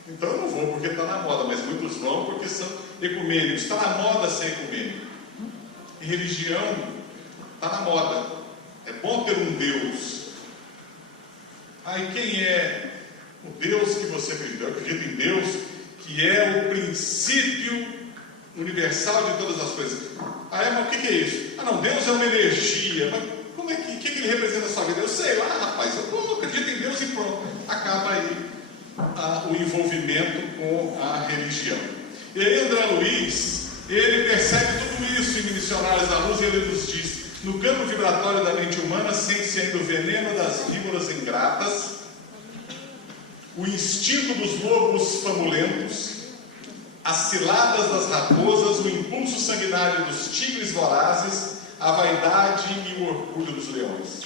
Então eu não vou porque está na moda, mas muitos vão porque são ecumênicos. Está na moda ser ecumênico. E religião está na moda. É bom ter um Deus. E quem é o Deus que você acredita? Eu acredito em Deus, que é o princípio universal de todas as coisas. Mas o que é isso? Não, Deus é uma energia. Mas como é que ele representa a sua vida? Eu sei lá, rapaz, eu acredito em Deus e pronto. Acaba aí o envolvimento com a religião. E aí André Luiz, ele percebe tudo isso em Missionários da Luz, e ele nos diz: no campo vibratório da mente humana sente-se ainda o veneno das víboras ingratas, o instinto dos lobos famulentos, as ciladas das raposas, o impulso sanguinário dos tigres vorazes, a vaidade e o orgulho dos leões.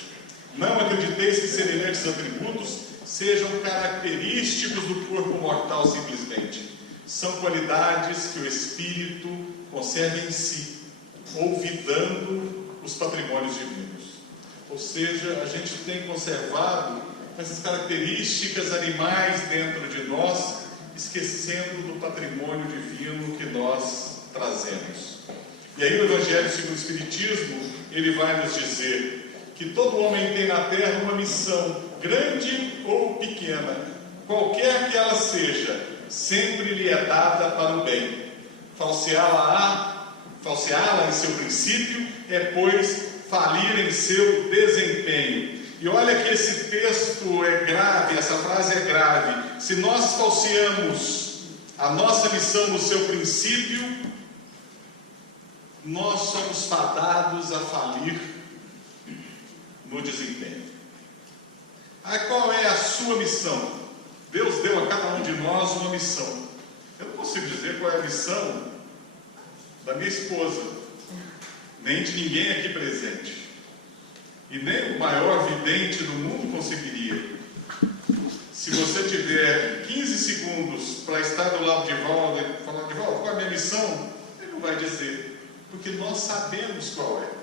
Não acrediteis que semelhantes atributos sejam característicos do corpo mortal simplesmente. São qualidades que o espírito conserva em si, olvidando os patrimônios divinos. Ou seja, a gente tem conservado essas características animais dentro de nós, esquecendo do patrimônio divino que nós trazemos. E aí o Evangelho segundo o Espiritismo, ele vai nos dizer que todo homem tem na Terra uma missão, grande ou pequena, qualquer que ela seja, sempre lhe é dada para o bem. Falseá-la em seu princípio é, pois, falir em seu desempenho. E olha que esse texto é grave, essa frase é grave. Se nós falseamos a nossa missão no seu princípio, nós somos fadados a falir no desempenho. Qual é a sua missão? Deus deu a cada um de nós uma missão. Eu não consigo dizer qual é a missão da minha esposa, nem de ninguém aqui presente, e nem o maior vidente do mundo conseguiria. Se você tiver 15 segundos para estar do lado de Valdo e falar: de Valdo, qual é a minha missão? Ele não vai dizer, porque nós sabemos qual é.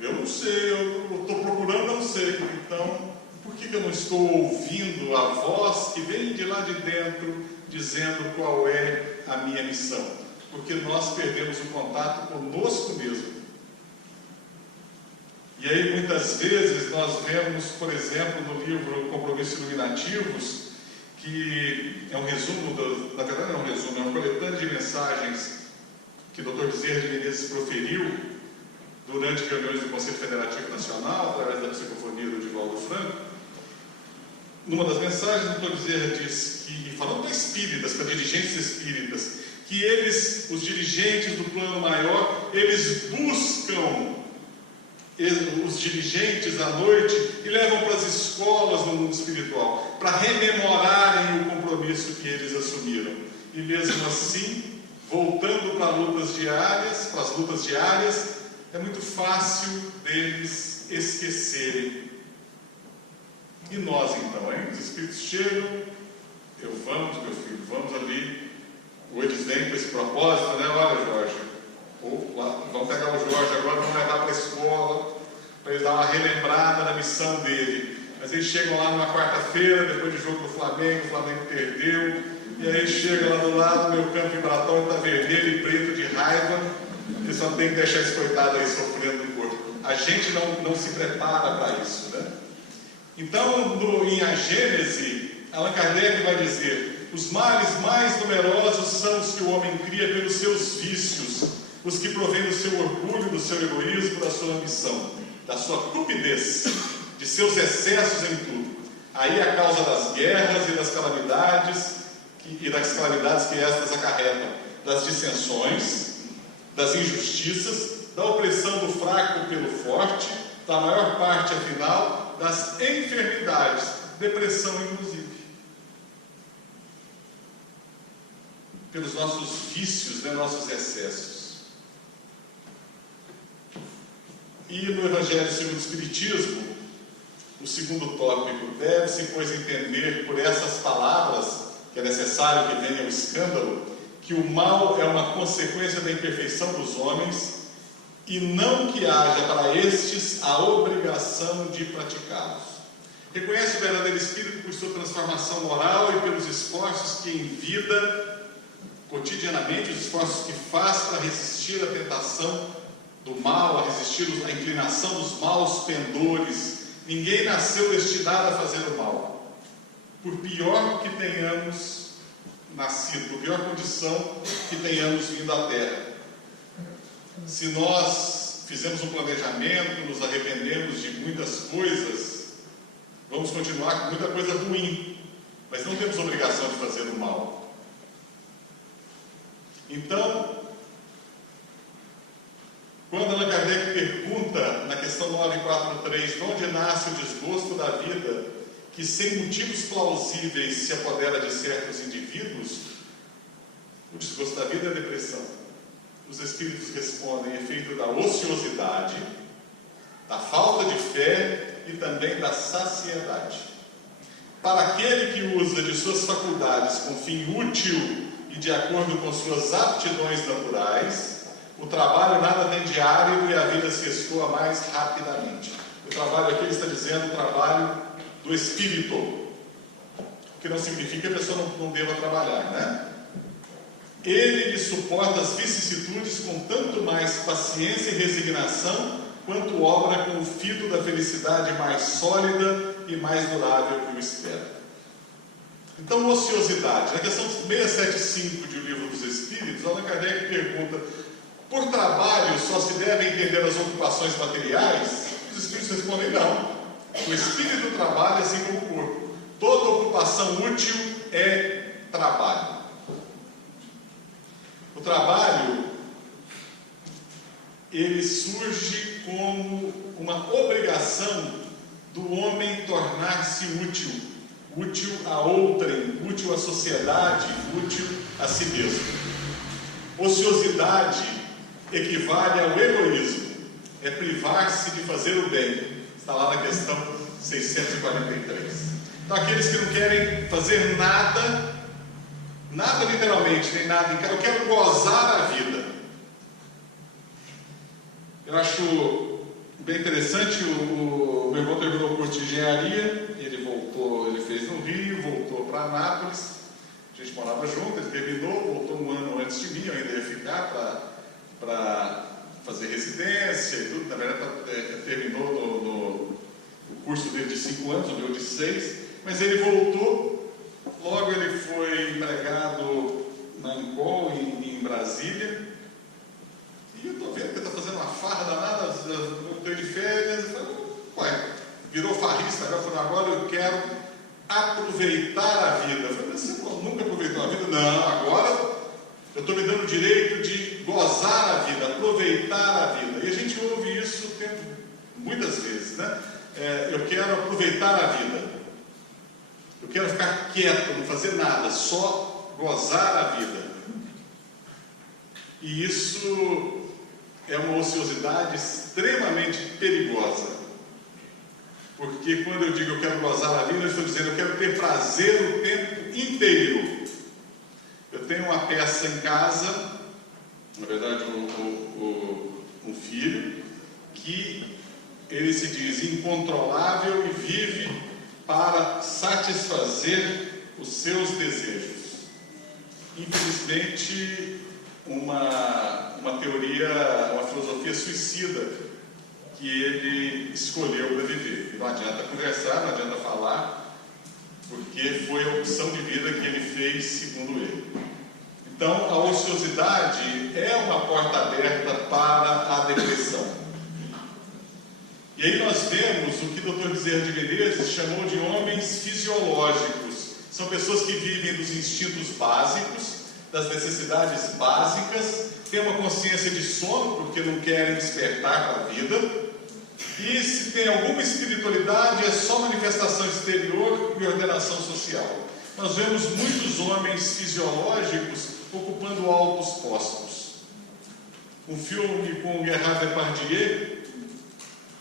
Eu não sei, eu estou procurando, não sei. Então, por que eu não estou ouvindo a voz que vem de lá de dentro dizendo qual é a minha missão? porque nós perdemos o contato conosco mesmo. E aí, muitas vezes, nós vemos, por exemplo, no livro Compromissos Iluminativos, que é um resumo, na verdade não é um resumo, é uma coletânea de mensagens que o Dr. Bezerra de Menezes proferiu durante reuniões do Conselho Federativo Nacional, através da psicofonia do Divaldo Franco. Numa das mensagens, o Dr. Bezerra diz que, falando para espíritas, para dirigentes espíritas, que eles, os dirigentes do plano maior, eles buscam os dirigentes à noite e levam para as escolas no mundo espiritual, para rememorarem o compromisso que eles assumiram. E mesmo assim, voltando para as lutas diárias, é muito fácil deles esquecerem. E nós então, hein? Os espíritos chegam, vamos, meu filho, vamos ali. Ou eles vêm com esse propósito, né? Olha, Jorge, vamos pegar o Jorge agora, vamos levar para a escola, para ele dar uma relembrada da missão dele. Mas eles chegam lá numa quarta-feira, depois do jogo do Flamengo, o Flamengo perdeu, e aí chega lá do lado, meu campo vibratório está vermelho e preto de raiva, e só tem que deixar esse coitado aí sofrendo no corpo. A gente não se prepara para isso, né? Então, em A Gênese, Allan Kardec vai dizer: os males mais numerosos são os que o homem cria pelos seus vícios, os que provêm do seu orgulho, do seu egoísmo, da sua ambição, da sua cupidez, de seus excessos em tudo. Aí a causa das guerras e das calamidades que estas acarretam, das dissensões, das injustiças, da opressão do fraco pelo forte, da maior parte, afinal, das enfermidades, depressão inclusive. Pelos nossos vícios, né, nossos excessos. E no Evangelho segundo o Espiritismo, o segundo tópico, deve-se, pois, entender por essas palavras, que é necessário que venha o escândalo, que o mal é uma consequência da imperfeição dos homens, e não que haja para estes a obrigação de praticá-los. Reconhece o verdadeiro Espírito por sua transformação moral e pelos esforços que em vida, cotidianamente, os esforços que faz para resistir à tentação do mal, a resistir à inclinação dos maus pendores. Ninguém nasceu destinado a fazer o mal. Por pior que tenhamos nascido, por pior condição que tenhamos vindo à Terra. Se nós fizemos um planejamento, nos arrependemos de muitas coisas, vamos continuar com muita coisa ruim, mas não temos obrigação de fazer o mal. Então, quando Allan Kardec pergunta, na questão 943, de onde nasce o desgosto da vida, que sem motivos plausíveis se apodera de certos indivíduos, o desgosto da vida é a depressão. Os espíritos respondem efeito da ociosidade, da falta de fé e também da saciedade. Para aquele que usa de suas faculdades com fim útil e de acordo com suas aptidões naturais, o trabalho nada tem de árido e a vida se escoa mais rapidamente. O trabalho aqui ele está dizendo o trabalho do espírito, o que não significa que a pessoa não deva trabalhar, né? Ele lhe suporta as vicissitudes com tanto mais paciência e resignação, quanto obra com o fito da felicidade mais sólida e mais durável que o espera. Então, ociosidade. Na questão 675 de O Livro dos Espíritos, Allan Kardec pergunta: por trabalho só se devem entender as ocupações materiais? Os espíritos respondem: não. O espírito trabalha assim como o corpo. Toda ocupação útil é trabalho. O trabalho, ele surge como uma obrigação do homem tornar-se útil. Útil a outrem, útil à sociedade, útil a si mesmo. Ociosidade equivale ao egoísmo, é privar-se de fazer o bem. Está lá na questão 643. Então, aqueles que não querem fazer nada literalmente, nem nada, eu quero gozar a vida. Eu acho bem interessante, o meu irmão terminou o curso de engenharia, ele fez no Rio, voltou para Anápolis, A gente morava junto, ele terminou, voltou um ano antes de mim, eu ainda ia ficar para fazer residência e tudo. Na verdade, terminou o curso dele de 5 anos, o meu de 6, mas ele voltou. Logo ele foi empregado na Ancol, em Brasília. E eu estou vendo que ele está fazendo uma farra danada, eu estou de férias. Eu falei, ué, virou farrista, agora eu quero aproveitar a vida. Eu falei, mas você nunca aproveitou a vida? Não, agora eu estou me dando o direito de gozar a vida, aproveitar a vida. E a gente ouve isso muitas vezes, né? Eu quero aproveitar a vida. Eu quero ficar quieto, não fazer nada, só gozar a vida. E isso é uma ociosidade extremamente perigosa. Porque quando eu digo eu quero gozar a vida, eu estou dizendo eu quero ter prazer o tempo inteiro. Eu tenho uma peça em casa, na verdade um filho, que ele se diz incontrolável e vive para satisfazer os seus desejos. Infelizmente, uma teoria, uma filosofia suicida que ele escolheu para viver. Não adianta conversar, não adianta falar, porque foi a opção de vida que ele fez segundo ele. Então, a ociosidade é uma porta aberta para a depressão. E aí nós vemos o que o Dr. Bezerra de Menezes chamou de homens fisiológicos. São pessoas que vivem dos instintos básicos, das necessidades básicas, têm uma consciência de sono, porque não querem despertar para a vida, e se tem alguma espiritualidade, é só manifestação exterior e ordenação social. Nós vemos muitos homens fisiológicos ocupando altos postos. Um filme com Gerard Depardieu,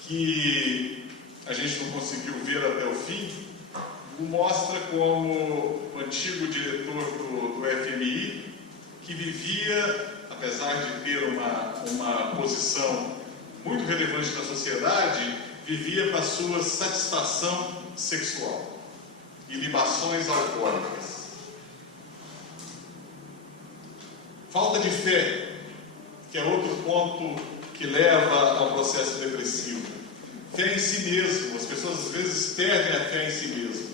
que a gente não conseguiu ver até o fim, mostra como o antigo diretor do FMI, que vivia, apesar de ter uma posição muito relevante na sociedade, vivia para sua satisfação sexual e libações alcoólicas. Falta de fé, que é outro ponto que leva ao processo depressivo. Fé em si mesmo. As pessoas às vezes perdem a fé em si mesmo.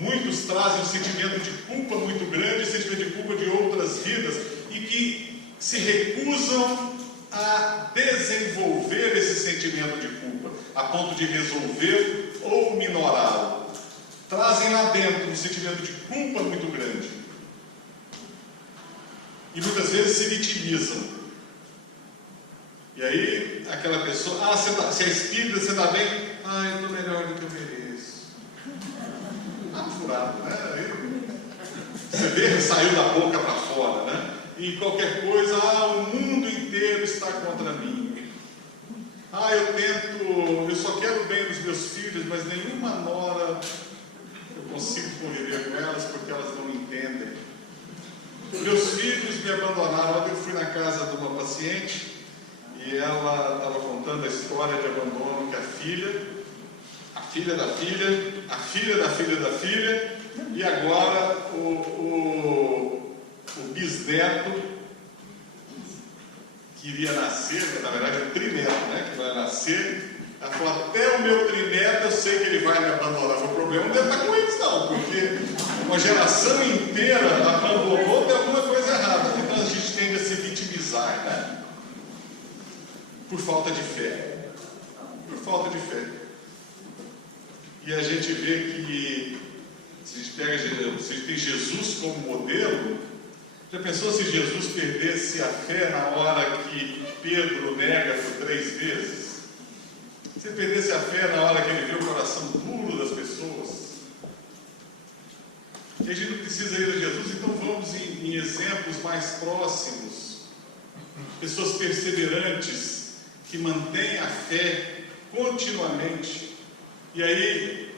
Muitos trazem um sentimento de culpa muito grande, sentimento de culpa de outras vidas, e que se recusam a desenvolver esse sentimento de culpa, a ponto de resolver ou minorá-lo. Trazem lá dentro um sentimento de culpa muito grande. E muitas vezes se vitimizam. E aí, aquela pessoa, você é espírita, você está bem? Eu estou melhor do que eu mereço. Furado, né? Aí, você vê, saiu da boca para fora, né? E qualquer coisa, o mundo inteiro está contra mim. Eu só quero o bem dos meus filhos, mas nenhuma nora eu consigo conviver com elas porque elas não entendem. Meus filhos me abandonaram. Ontem eu fui na casa de uma paciente e ela estava contando a história de abandono que a filha da filha, a filha da filha da filha, e agora o bisneto que iria nascer, na verdade é o trineto, né, que vai nascer. Ela falou, até o meu trineto eu sei que ele vai me abandonar. O problema não deve estar com eles não, porque uma geração inteira abandonou, tem alguma coisa errada. Então a gente tende a se vitimizar, né? Por falta de fé. Por falta de fé. E a gente vê que se a gente tem Jesus como modelo, já pensou se Jesus perdesse a fé na hora que Pedro nega por 3 vezes? Se ele perdesse a fé na hora que ele vê o coração duro das pessoas? E a gente não precisa ir a Jesus, então vamos em exemplos mais próximos. Pessoas perseverantes, que mantêm a fé continuamente. E aí,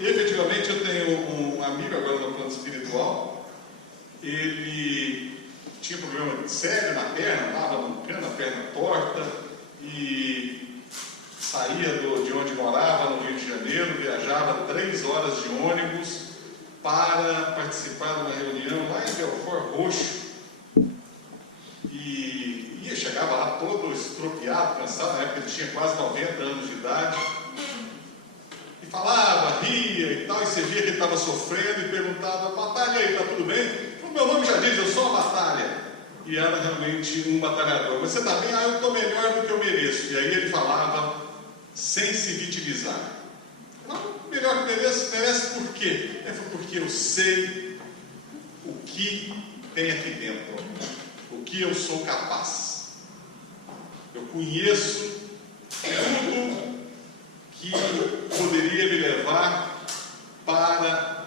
efetivamente, eu tenho um amigo agora no plano espiritual. Ele tinha problema sério na perna, estava mancando a perna torta e saía de onde morava, no Rio de Janeiro, viajava 3 horas de ônibus para participar de uma reunião lá em Belfort Roxo, e chegava lá todo estropiado, cansado, na época ele tinha quase 90 anos de idade, e falava, ria e tal, e você via que ele estava sofrendo e perguntava, batalha aí, está tudo bem? O meu nome já diz, eu sou a batalha. E era realmente um batalhador. Você está bem? Eu estou melhor do que eu mereço. E aí ele falava sem se vitimizar. Não, melhor que merece por quê? Ele falou, porque eu sei o que tem aqui dentro, o que eu sou capaz. Eu conheço tudo que poderia me levar para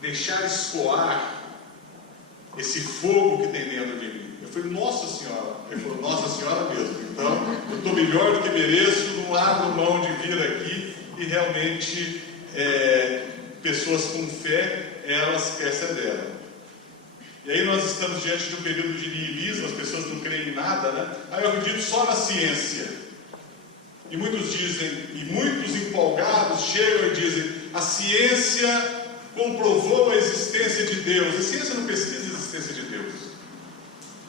deixar escoar esse fogo que tem dentro de mim. Eu falei, Nossa Senhora. Ele falou, Nossa Senhora mesmo. Então, eu estou melhor do que mereço, não abro mão de vir aqui, e realmente, pessoas com fé, elas perseveram. E aí nós estamos diante de um período de niilismo, as pessoas não creem em nada, né? Aí eu acredito só na ciência. E muitos dizem, e muitos empolgados chegam e dizem, a ciência comprovou a existência de Deus. A ciência não pesquisa a existência de Deus.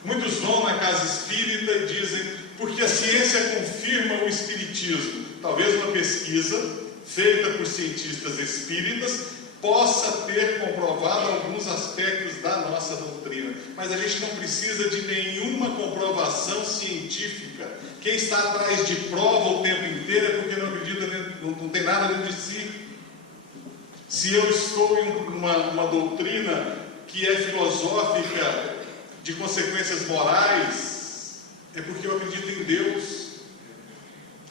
Muitos vão na casa espírita e dizem, porque a ciência confirma o espiritismo. Talvez uma pesquisa feita por cientistas espíritas possa ter comprovado alguns aspectos da nossa doutrina, mas a gente não precisa de nenhuma comprovação científica. Quem está atrás de prova o tempo inteiro é porque não acredita, não tem nada dentro de si. Se eu estou em uma doutrina que é filosófica, de consequências morais, é porque eu acredito em Deus.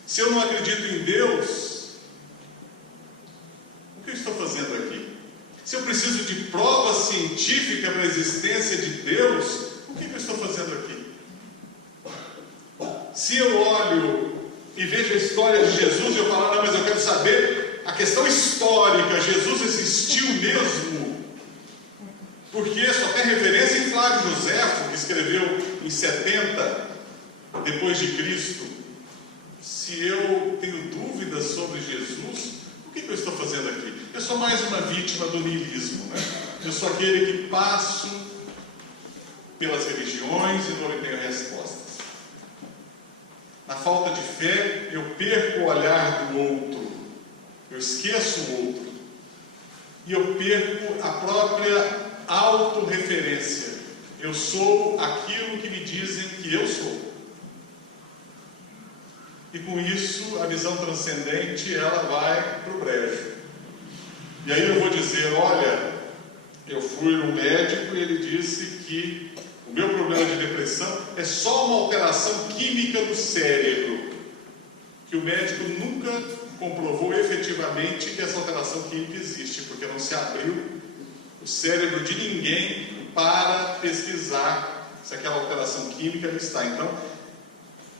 Se eu não acredito em Deus, o que eu estou fazendo aqui? Se eu preciso de prova científica para a existência de Deus, o que eu estou fazendo aqui? Se eu olho e vejo a história de Jesus e eu falo, não, mas eu quero saber a questão histórica, Jesus existiu mesmo? Porque só tem referência em Flávio Joséfo, que escreveu em 70 depois de Cristo. Se eu tenho dúvidas sobre Jesus, o que eu estou fazendo aqui? Eu sou mais uma vítima do niilismo, né? Eu sou aquele que passo pelas religiões e não obtenho respostas. Na falta de fé, eu perco o olhar do outro, eu esqueço o outro, e eu perco a própria autorreferência. Eu sou aquilo que me dizem que eu sou. E com isso, a visão transcendente, ela vai para o brejo. E aí eu vou dizer, olha, eu fui no médico e ele disse que o meu problema de depressão é só uma alteração química do cérebro, que o médico nunca comprovou efetivamente que essa alteração química existe, porque não se abriu o cérebro de ninguém para pesquisar se aquela alteração química está. Então,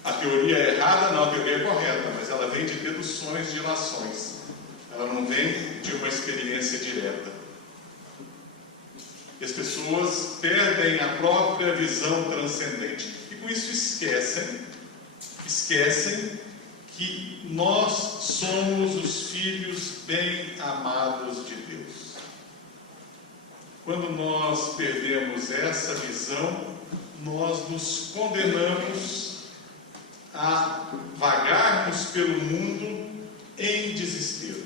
a teoria é errada? Não, a teoria é correta, mas ela vem de deduções, de ilações. Ela não vem de uma experiência direta. E as pessoas perdem a própria visão transcendente. E com isso esquecem que nós somos os filhos bem amados de Deus. Quando nós perdemos essa visão, nós nos condenamos a vagarmos pelo mundo em desespero.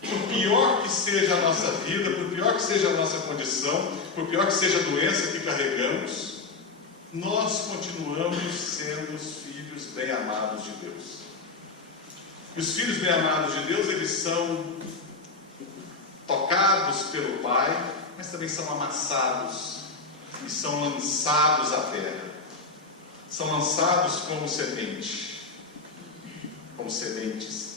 Por pior que seja a nossa vida, por pior que seja a nossa condição, por pior que seja a doença que carregamos, nós continuamos sendo os filhos bem amados de Deus. E os filhos bem amados de Deus, eles são tocados pelo Pai, mas também são amassados e são lançados à terra. São lançados como semente, como sementes.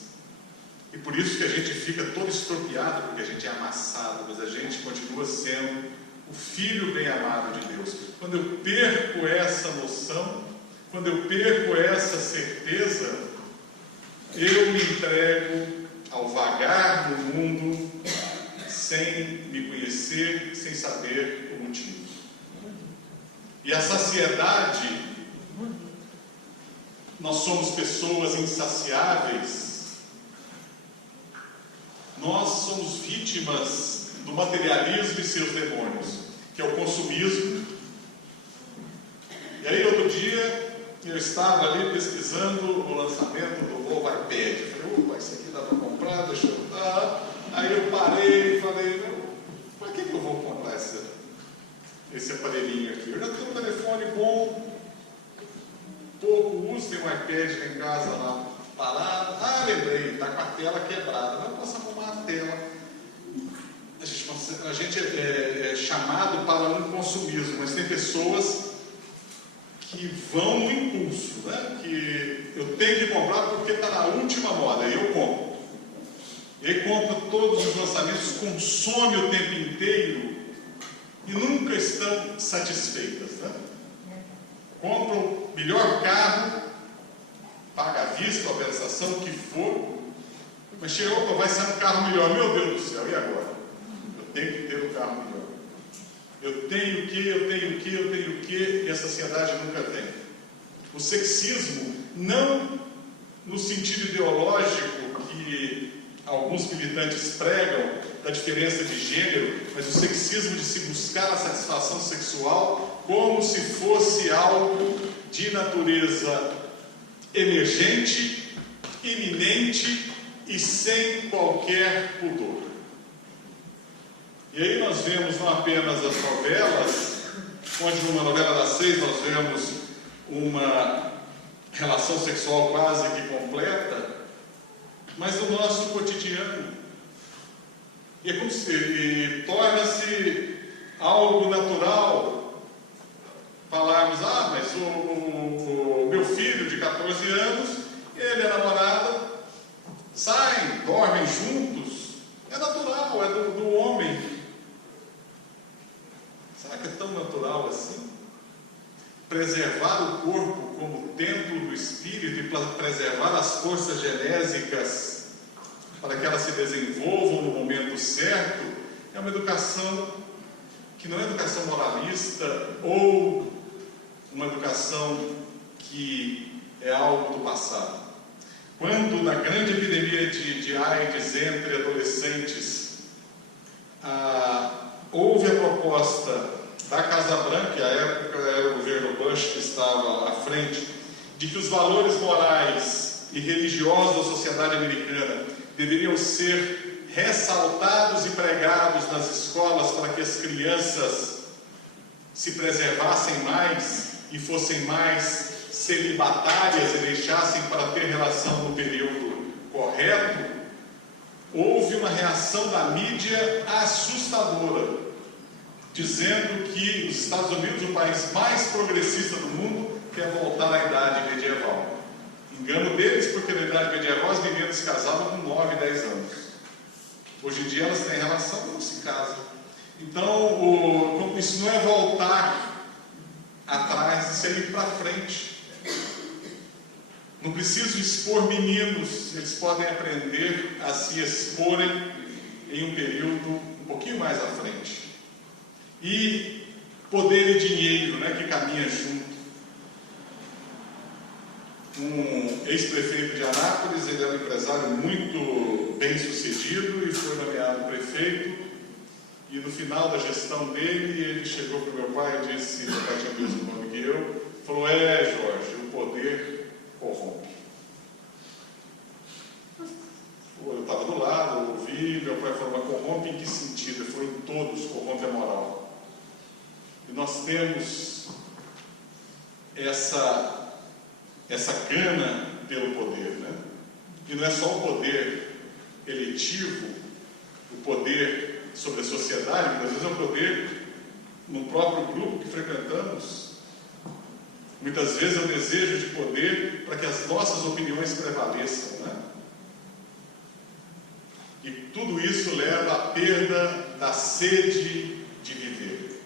E por isso que a gente fica todo estropiado, porque a gente é amassado, mas a gente continua sendo o filho bem amado de Deus. Quando eu perco essa noção, quando eu perco essa certeza, eu me entrego ao vagar do mundo sem me conhecer, sem saber o motivo. E a saciedade, nós somos pessoas insaciáveis, nós somos somos vítimas do materialismo e seus demônios, que é o consumismo. E aí, outro dia, eu estava ali pesquisando o lançamento do novo iPad. Eu falei, opa, isso aqui dá para comprar, deixa eu dar. Aí eu parei e falei, para que eu vou comprar esse aparelhinho aqui? Eu já tenho um telefone bom, pouco uso, tem um iPad lá em casa lá parado. Ah, lembrei, está com a tela quebrada. Não posso arrumar a tela. A gente é chamado para um consumismo, mas tem pessoas que vão no impulso, né? Que eu tenho que comprar porque está na última moda, e eu compro. E aí compra todos os lançamentos, consome o tempo inteiro e nunca estão satisfeitas, né? Compra o melhor carro, paga à vista, a prestação, o que for, mas chega, opa, vai sair um carro melhor, meu Deus do céu, e agora? Eu tenho que ter um carro melhor. Eu tenho o que, e a sociedade nunca tem. O sexismo, não no sentido ideológico que alguns militantes pregam, da diferença de gênero, mas o sexismo de se buscar a satisfação sexual como se fosse algo de natureza emergente, iminente e sem qualquer pudor. E aí nós vemos não apenas as novelas, onde numa novela das 6 nós vemos uma relação sexual quase que completa, mas no nosso cotidiano. E é como se torna-se algo natural falarmos, mas o meu filho de 14 anos, ele e a namorada saem, dormem juntos, é natural, é do homem. Será que é tão natural assim? Preservar o corpo como templo do espírito e preservar as forças genésicas para que elas se desenvolvam no momento certo, é uma educação que não é educação moralista ou uma educação que é algo do passado. Quando na grande epidemia de AIDS entre adolescentes, houve a proposta da Casa Branca, que à época era o governo Bush que estava à frente, de que os valores morais e religiosos da sociedade americana deveriam ser ressaltados e pregados nas escolas para que as crianças se preservassem mais e fossem mais celibatárias e deixassem para ter relação no período correto, houve uma reação da mídia assustadora, dizendo que os Estados Unidos, o país mais progressista do mundo, quer voltar à idade medieval. Engano deles, porque na idade medieval as meninas se casavam com 9, 10 anos. Hoje em dia elas têm relação e não se casam. Então, isso não é voltar atrás, isso é ir para frente. Não preciso expor meninos, eles podem aprender a se exporem em um período um pouquinho mais à frente. E poder e dinheiro, né, que caminha junto. Um ex-prefeito de Anápolis, ele era um empresário muito bem sucedido e foi nomeado prefeito. E no final da gestão dele, ele chegou para o meu pai e disse, meu pai tinha o mesmo nome que eu, falou, Jorge, o poder corrompe. Eu estava do lado, ouvi, meu pai falou, mas corrompe em que sentido? Ele falou, em todos, corrompe a moral. E nós temos essa gana pelo poder, né? E não é só o poder eletivo, o poder sobre a sociedade, muitas vezes é o poder no próprio grupo que frequentamos. Muitas vezes é o desejo de poder para que as nossas opiniões prevaleçam, né? E tudo isso leva à perda da sede de viver.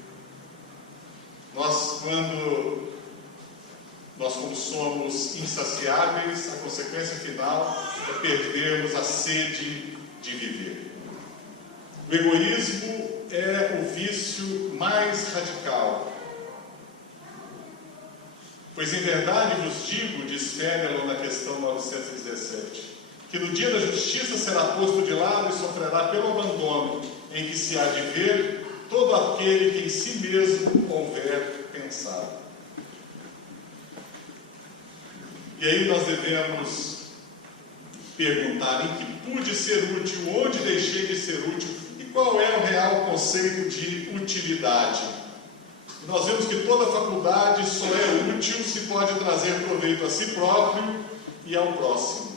Como somos insaciáveis, a consequência final é perdermos a sede de viver. O egoísmo é o vício mais radical. Pois em verdade vos digo, diz Fénelon na questão 917, que no dia da justiça será posto de lado e sofrerá pelo abandono em que se há de ver todo aquele que em si mesmo houver pensado. E aí nós devemos perguntar em que pude ser útil, onde deixei de ser útil e qual é o real conceito de utilidade. E nós vemos que toda faculdade só é útil se pode trazer proveito a si próprio e ao próximo.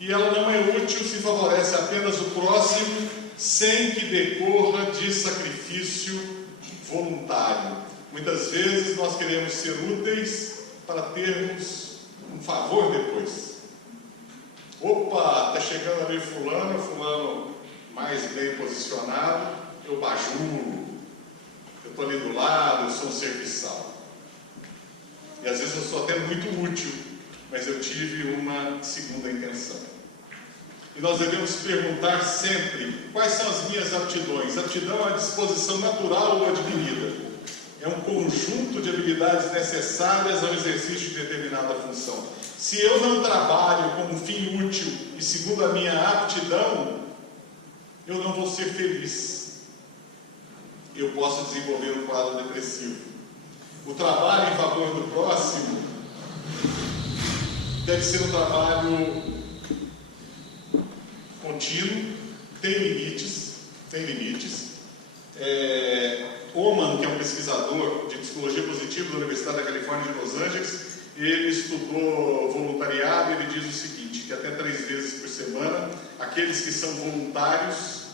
E ela não é útil se favorece apenas o próximo sem que decorra de sacrifício voluntário. Muitas vezes nós queremos ser úteis para termos um favor depois. Opa, está chegando ali fulano mais bem posicionado, eu bajulo, eu estou ali do lado, eu sou um serviçal. E às vezes eu sou até muito útil, mas eu tive uma segunda intenção. E nós devemos perguntar sempre, quais são as minhas aptidões? Aptidão é a disposição natural ou adquirida. É um conjunto de habilidades necessárias ao exercício de determinada função. Se eu não trabalho como fim útil e segundo a minha aptidão, eu não vou ser feliz. Eu posso desenvolver um quadro depressivo. O trabalho em favor do próximo deve ser um trabalho contínuo, tem limites. Oman, que é um pesquisador de psicologia positiva da Universidade da Califórnia de Los Angeles, ele estudou voluntariado e ele diz o seguinte, que até 3 vezes por semana, aqueles que são voluntários,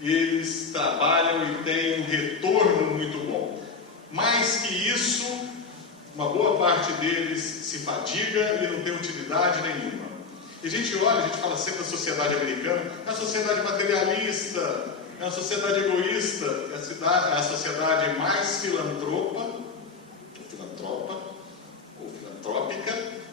eles trabalham e têm um retorno muito bom. Mais que isso, uma boa parte deles se fadiga e não tem utilidade nenhuma. E a gente olha, a gente fala sempre da sociedade americana, é uma sociedade materialista, é uma sociedade egoísta, é a sociedade mais filantrópica,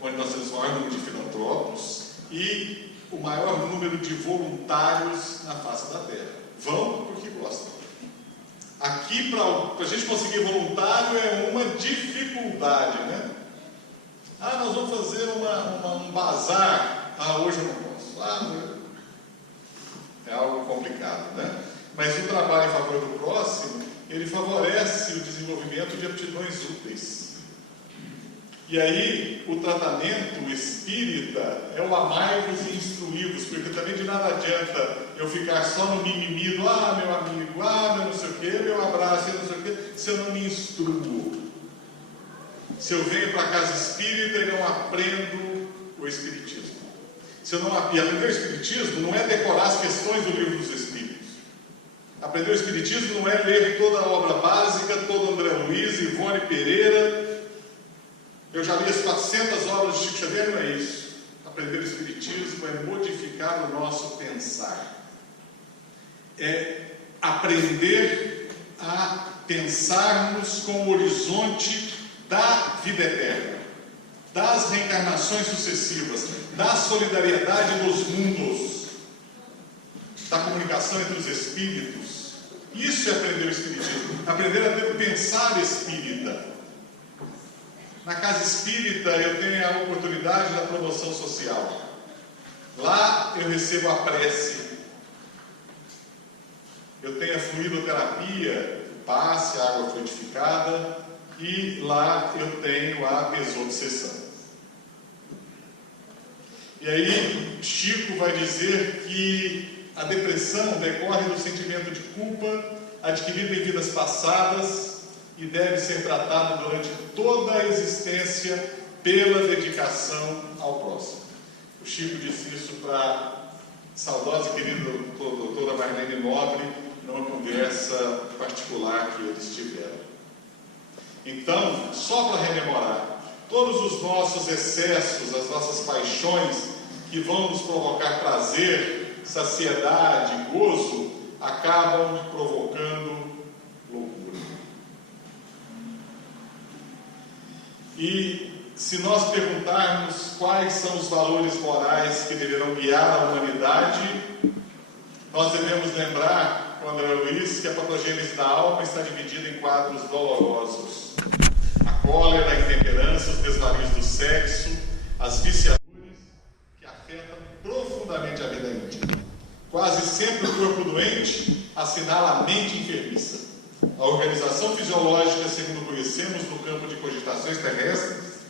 onde nós temos o maior número de filantropos e o maior número de voluntários na face da terra. Vão porque gostam. Aqui, para a gente conseguir voluntário, é uma dificuldade, né? Nós vamos fazer um bazar. Hoje eu não posso. É algo complicado, né? Mas o trabalho em favor do próximo, ele favorece o desenvolvimento de aptidões úteis. E aí, o tratamento espírita é o amai-vos e instruí-vos, porque também de nada adianta eu ficar só no mimimi do, meu amigo, meu não sei o quê, meu abraço, não sei o quê, se eu não me instruo. Se eu venho para a casa espírita e não aprendo o espiritismo. E aprender o espiritismo não é decorar as questões do livro dos Espíritos. Aprender o espiritismo não é ler toda a obra básica, todo André Luiz, Ivone Pereira. Eu já li as 400 obras de Chico Xavier, não é isso. Aprender o espiritismo é modificar o nosso pensar. É aprender a pensarmos com o horizonte da vida eterna, das reencarnações sucessivas, da solidariedade dos mundos, da comunicação entre os espíritos. Isso é aprender o espiritismo, aprender a ter o pensar espírita. Na casa espírita eu tenho a oportunidade da promoção social. Lá eu recebo a prece, eu tenho a fluidoterapia, o passe, a água fluidificada, e lá eu tenho a desobsessão. E aí Chico vai dizer que a depressão decorre do sentimento de culpa adquirido em vidas passadas e deve ser tratado durante toda a existência pela dedicação ao próximo. O Chico disse isso para a saudosa e querida doutora Marlene Nobre, numa conversa particular que eles tiveram. Então, só para rememorar, todos os nossos excessos, as nossas paixões que vão nos provocar prazer, saciedade, gozo, acabam provocando loucura. E se nós perguntarmos quais são os valores morais que deverão guiar a humanidade, nós devemos lembrar, com André Luiz, que a patogênese da alma está dividida em quadros dolorosos: a cólera, a intemperança, os desvarios do sexo, as viciações que afetam profundamente corpo doente assinala a mente enfermiça. A organização fisiológica, segundo conhecemos no campo de cogitações terrestres,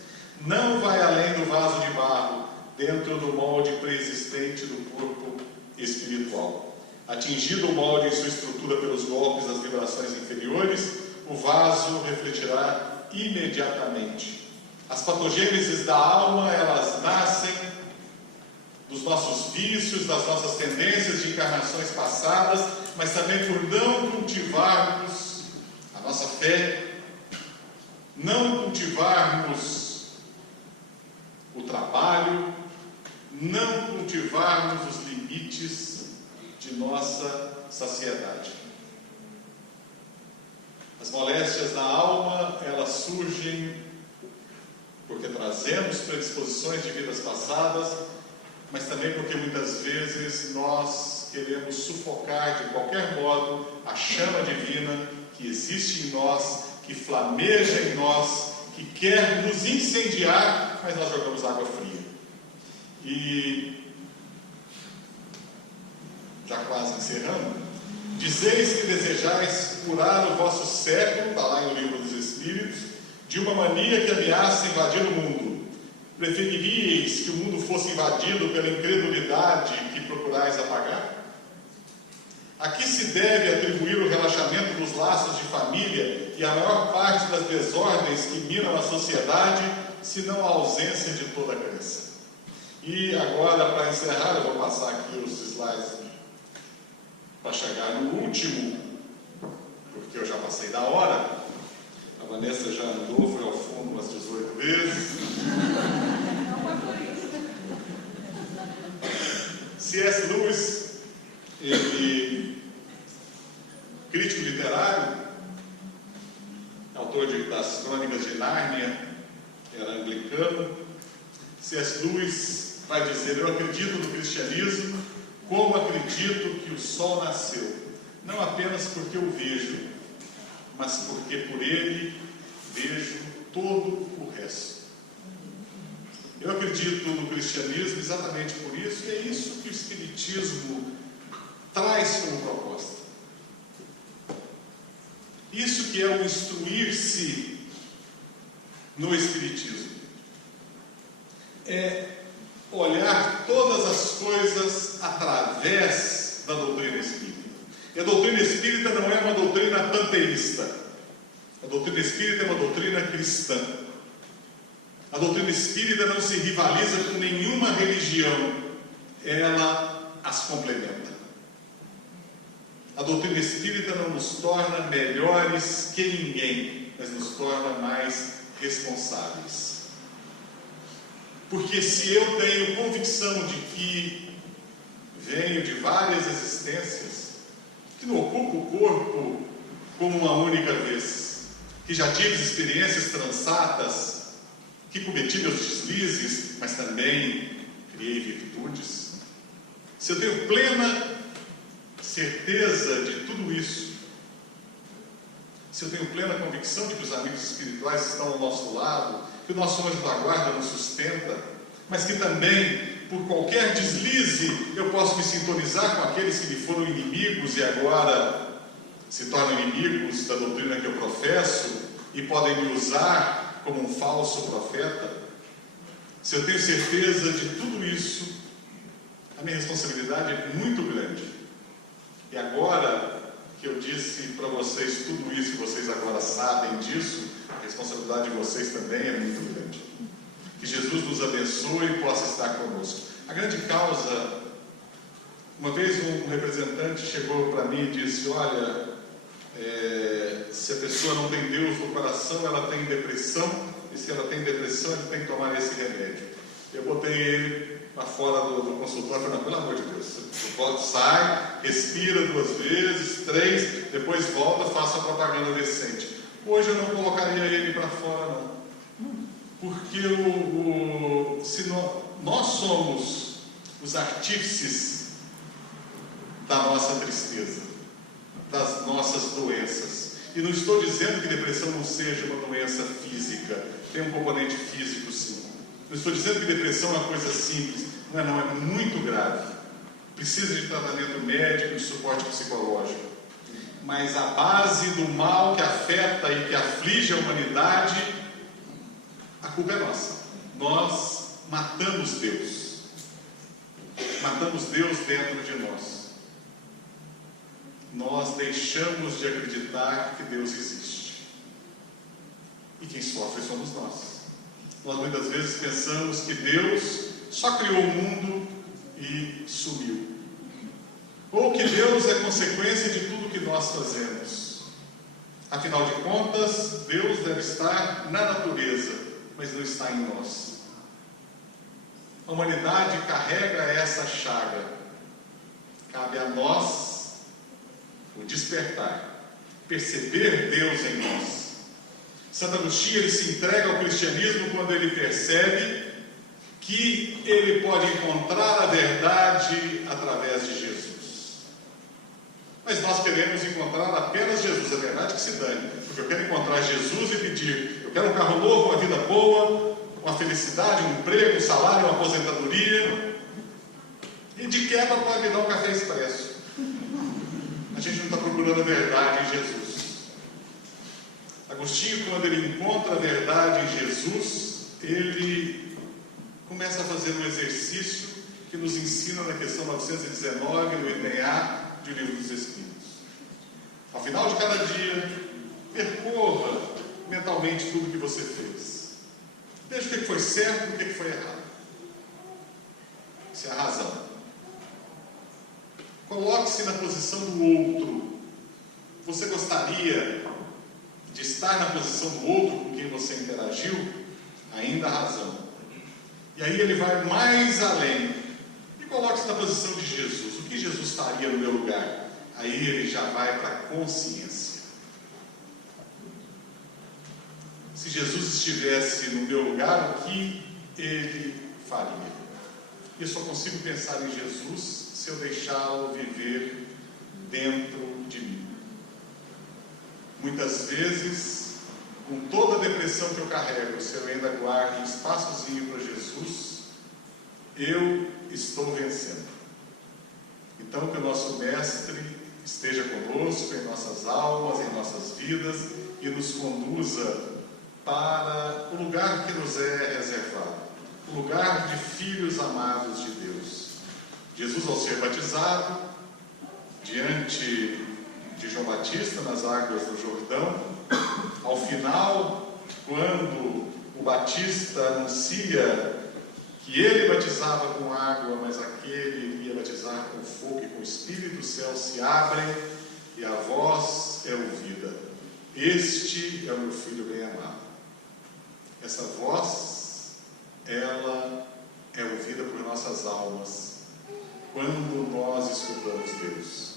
não vai além do vaso de barro dentro do molde preexistente do corpo espiritual. Atingido o molde em sua estrutura pelos golpes das vibrações inferiores, o vaso refletirá imediatamente. As patogêneses da alma, elas nascem dos nossos vícios, das nossas tendências de encarnações passadas, mas também por não cultivarmos a nossa fé, não cultivarmos o trabalho, não cultivarmos os limites de nossa saciedade. As moléstias da alma, elas surgem porque trazemos predisposições de vidas passadas, mas também porque muitas vezes nós queremos sufocar de qualquer modo a chama divina que existe em nós, que flameja em nós, que quer nos incendiar, mas nós jogamos água fria. E, já quase encerrando, dizeis que desejais curar o vosso século, está lá no Livro dos Espíritos, de uma mania que ameaça invadir o mundo. Preferiríeis que o mundo fosse invadido pela incredulidade que procurais apagar? A que se deve atribuir o relaxamento dos laços de família e a maior parte das desordens que minam a sociedade, senão a ausência de toda crença? E agora, para encerrar, eu vou passar aqui os slides para chegar no último, porque eu já passei da hora. A Vanessa já andou, foi ao fundo umas 18 vezes. C.S. Lewis, ele, crítico literário, autor das Crônicas de Nárnia, era anglicano. C.S. Lewis vai dizer: eu acredito no cristianismo como acredito que o sol nasceu, não apenas porque eu vejo, mas porque por ele vejo todo o resto. Eu acredito no cristianismo exatamente por isso, e é isso que o Espiritismo traz como proposta. Isso que é o instruir-se no Espiritismo. É olhar todas as coisas através da doutrina espírita. E a doutrina espírita não é uma doutrina panteísta. A doutrina espírita é uma doutrina cristã. A doutrina espírita não se rivaliza com nenhuma religião. Ela as complementa. A doutrina espírita não nos torna melhores que ninguém, mas nos torna mais responsáveis. Porque se eu tenho convicção de que venho de várias existências, que não ocupo o corpo como uma única vez, que já tive experiências transatas, que cometi meus deslizes, mas também criei virtudes, se eu tenho plena certeza de tudo isso, se eu tenho plena convicção de que os amigos espirituais estão ao nosso lado, que o nosso anjo da guarda nos sustenta, mas que também, por qualquer deslize, eu posso me sintonizar com aqueles que me foram inimigos e agora se tornam inimigos da doutrina que eu professo e podem me usar como um falso profeta. Se eu tenho certeza de tudo isso, a minha responsabilidade é muito grande. E agora que eu disse para vocês tudo isso, que vocês agora sabem disso, a responsabilidade de vocês também é muito grande. Que Jesus nos abençoe e possa estar conosco. A grande causa, uma vez um representante chegou para mim e disse: olha, se a pessoa não tem Deus no coração, ela tem depressão, e se ela tem depressão, ele tem que tomar esse remédio. Eu botei ele para fora do consultório e falei: não, pelo amor de Deus, você sai, respira 2 vezes, 3, depois volta, faça a propaganda decente. Hoje eu não colocaria ele para fora, não. Porque se nós somos os artífices da nossa tristeza, das nossas doenças. E não estou dizendo que depressão não seja uma doença física, tem um componente físico sim. Não estou dizendo que depressão é uma coisa simples, não é muito grave. precisa de tratamento médico e suporte psicológico. Mas a base do mal que afeta e que aflige a humanidade, a culpa é nossa. Nós matamos Deus. Matamos Deus dentro de nós. Nós deixamos de acreditar que Deus existe. E quem sofre somos nós. Nós muitas vezes pensamos que Deus só criou o mundo e sumiu. Ou que Deus é consequência de tudo que nós fazemos. Afinal de contas, Deus deve estar na natureza, mas não está em nós. A humanidade carrega essa chaga. Cabe a nós o despertar, perceber Deus em nós. Santo Agostinho, ele se entrega ao cristianismo quando ele percebe que ele pode encontrar a verdade através de Jesus. Mas nós queremos encontrar apenas Jesus, a verdade que se dane, porque eu quero encontrar Jesus e pedir, eu quero um carro novo, uma vida boa, uma felicidade, um emprego, um salário, uma aposentadoria, e de quebra pode me dar um café expresso. A gente não está procurando a verdade em Jesus. Agostinho, quando ele encontra a verdade em Jesus, ele começa a fazer um exercício que nos ensina na questão 919, no item A do Livro dos Espíritos. Ao final de cada dia, percorra mentalmente tudo que você fez. Veja o que foi certo e o que foi errado. Isso é a razão. Coloque-se na posição do outro. Você gostaria de estar na posição do outro com quem você interagiu? Ainda a razão. E aí ele vai mais além. E coloque-se na posição de Jesus. O que Jesus faria no meu lugar? Aí ele já vai para a consciência. Se Jesus estivesse no meu lugar, o que ele faria? Eu só consigo pensar em Jesus se eu deixá-lo viver dentro de mim. Muitas vezes, com toda a depressão que eu carrego, se eu ainda guardo um espaçozinho para Jesus, eu estou vencendo. Então, que o nosso Mestre esteja conosco em nossas almas, em nossas vidas, e nos conduza para o lugar que nos é reservado, o lugar de filhos amados de Deus. Jesus, ao ser batizado, diante de João Batista, nas águas do Jordão, ao final, quando o Batista anuncia que ele batizava com água, mas aquele iria batizar com fogo e com o Espírito, os céus se abrem e a voz é ouvida: este é o meu filho bem amado. Essa voz, ela é ouvida por nossas almas quando nós escutamos Deus.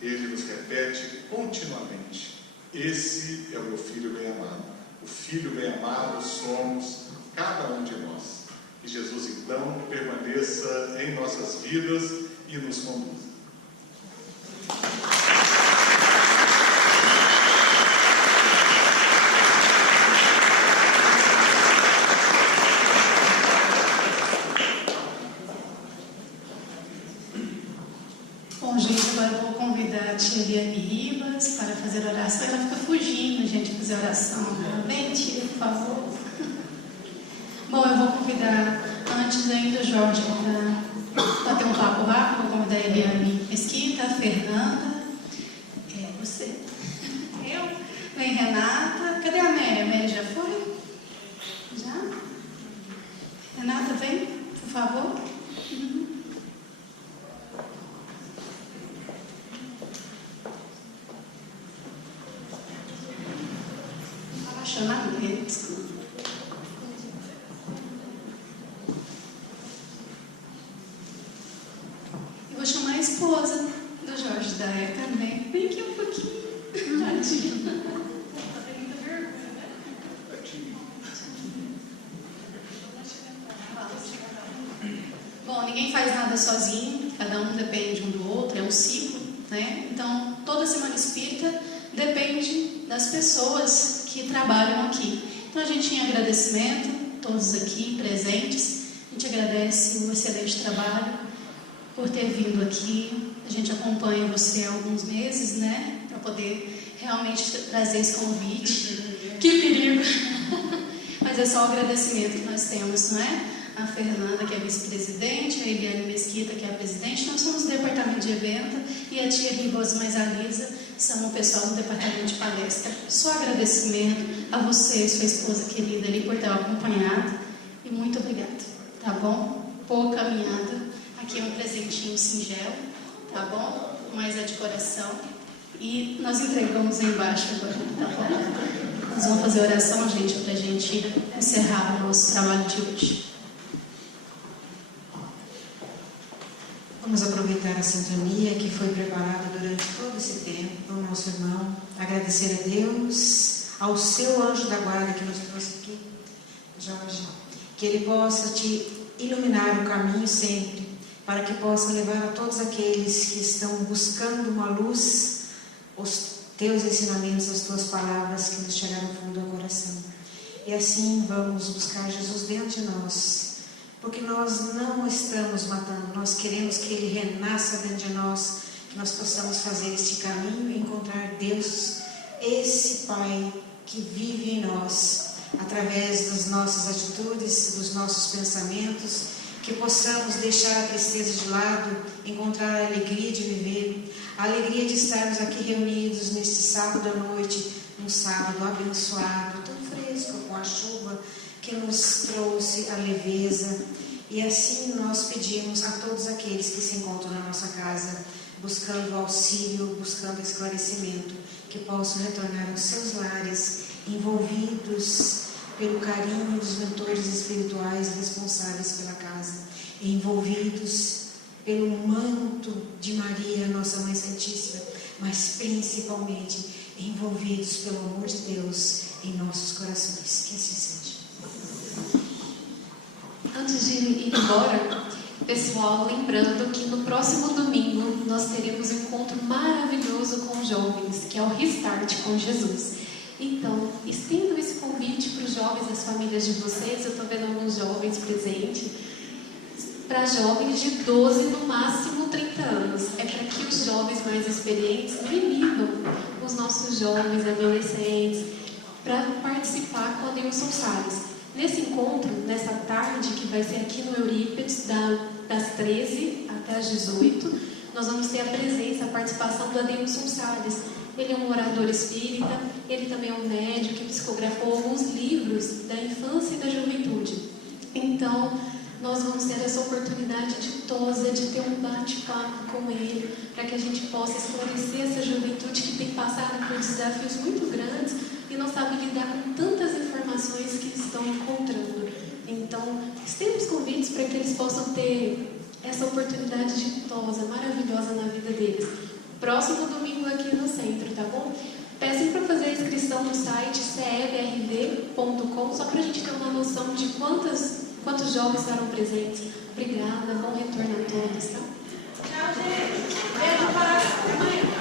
Ele nos repete continuamente: esse é o meu filho bem amado. O filho bem amado somos cada um de nós. Que Jesus então permaneça em nossas vidas e nos conduza. Bom, gente, agora eu vou convidar a tia Eliane Ribas para fazer oração. Ela fica fugindo, gente, fazer oração. Vem, tia, por favor. Bom, eu vou convidar, antes ainda, o Jorge para bater um papo rápido. Vou convidar a Eliane Mesquita, a Fernanda, você, eu, vem Renata. Cadê a Mary? A Mary já foi? Já? Renata, vem, por favor. Estava chamando ele, desculpa. Vou chamar a esposa do Jorge Daia também. Vem aqui um pouquinho. Tadinho. Tá tendo muita vergonha, né? Bom, ninguém faz nada sozinho. Cada um depende um do outro. É um ciclo, né? Então, toda semana espírita depende das pessoas que trabalham aqui. Então, a gente em agradecimento, todos aqui presentes, a gente agradece o excelente trabalho por ter vindo aqui. A gente acompanha você há alguns meses, né? Para poder realmente trazer esse convite. Que perigo! Mas é só o agradecimento que nós temos, não é? A Fernanda, que é vice-presidente, a Eliane Mesquita, que é a presidente. Nós somos do departamento de evento, e a tia Riboso mais a Lisa são o pessoal do departamento de palestra. Só agradecimento a você e sua esposa querida ali por ter acompanhado. E muito obrigada, tá bom? Boa caminhada. Aqui é um presentinho singelo, tá bom? Mas é de coração. E nós entregamos aí embaixo agora, tá bom? Nós vamos fazer oração, gente, pra gente encerrar o nosso trabalho de hoje. Vamos aproveitar a sintonia que foi preparada durante todo esse tempo para o nosso irmão. Agradecer a Deus, ao seu anjo da guarda que nos trouxe aqui, Jorge, que ele possa te iluminar o caminho sempre, para que possa levar a todos aqueles que estão buscando uma luz, os teus ensinamentos, as tuas palavras que nos chegaram ao fundo do coração. E assim vamos buscar Jesus dentro de nós, porque nós não estamos matando, nós queremos que Ele renasça dentro de nós, que nós possamos fazer este caminho e encontrar Deus, esse Pai que vive em nós, através das nossas atitudes, dos nossos pensamentos, que possamos deixar a tristeza de lado, encontrar a alegria de viver, a alegria de estarmos aqui reunidos neste sábado à noite, um sábado abençoado, tão fresco, com a chuva que nos trouxe a leveza. E assim nós pedimos a todos aqueles que se encontram na nossa casa, buscando auxílio, buscando esclarecimento, que possam retornar aos seus lares, envolvidos pelo carinho dos mentores espirituais responsáveis pela casa, envolvidos pelo manto de Maria, nossa Mãe Santíssima, mas principalmente envolvidos pelo amor de Deus em nossos corações. Que assim seja. Antes de ir embora, pessoal, lembrando que no próximo domingo nós teremos um encontro maravilhoso com os jovens, que é o Restart com Jesus. Então, estendo esse convite para os jovens, as famílias de vocês, eu estou vendo alguns jovens presentes, para jovens de 12, no máximo 30 anos. É para que os jovens mais experientes limitam os nossos jovens, adolescentes, para participar com a Adilson Salles. Nesse encontro, nessa tarde, que vai ser aqui no Eurípides, das 13 até as 18, nós vamos ter a presença, a participação do Adilson Salles. Ele é um orador espírita, ele também é um médico que psicografou alguns livros da infância e da juventude. Então, nós vamos ter essa oportunidade ditosa de ter um bate-papo com ele, para que a gente possa esclarecer essa juventude que tem passado por desafios muito grandes e não sabe lidar com tantas informações que estão encontrando. Então, temos convites para que eles possam ter essa oportunidade ditosa, maravilhosa na vida deles. Próximo domingo aqui no centro, tá bom? Peçam para fazer a inscrição no site cebrv.com, só para a gente ter uma noção de quantos jovens estarão presentes. Obrigada, bom retorno a todos, tá? Tchau, gente. Beijo para amanhã.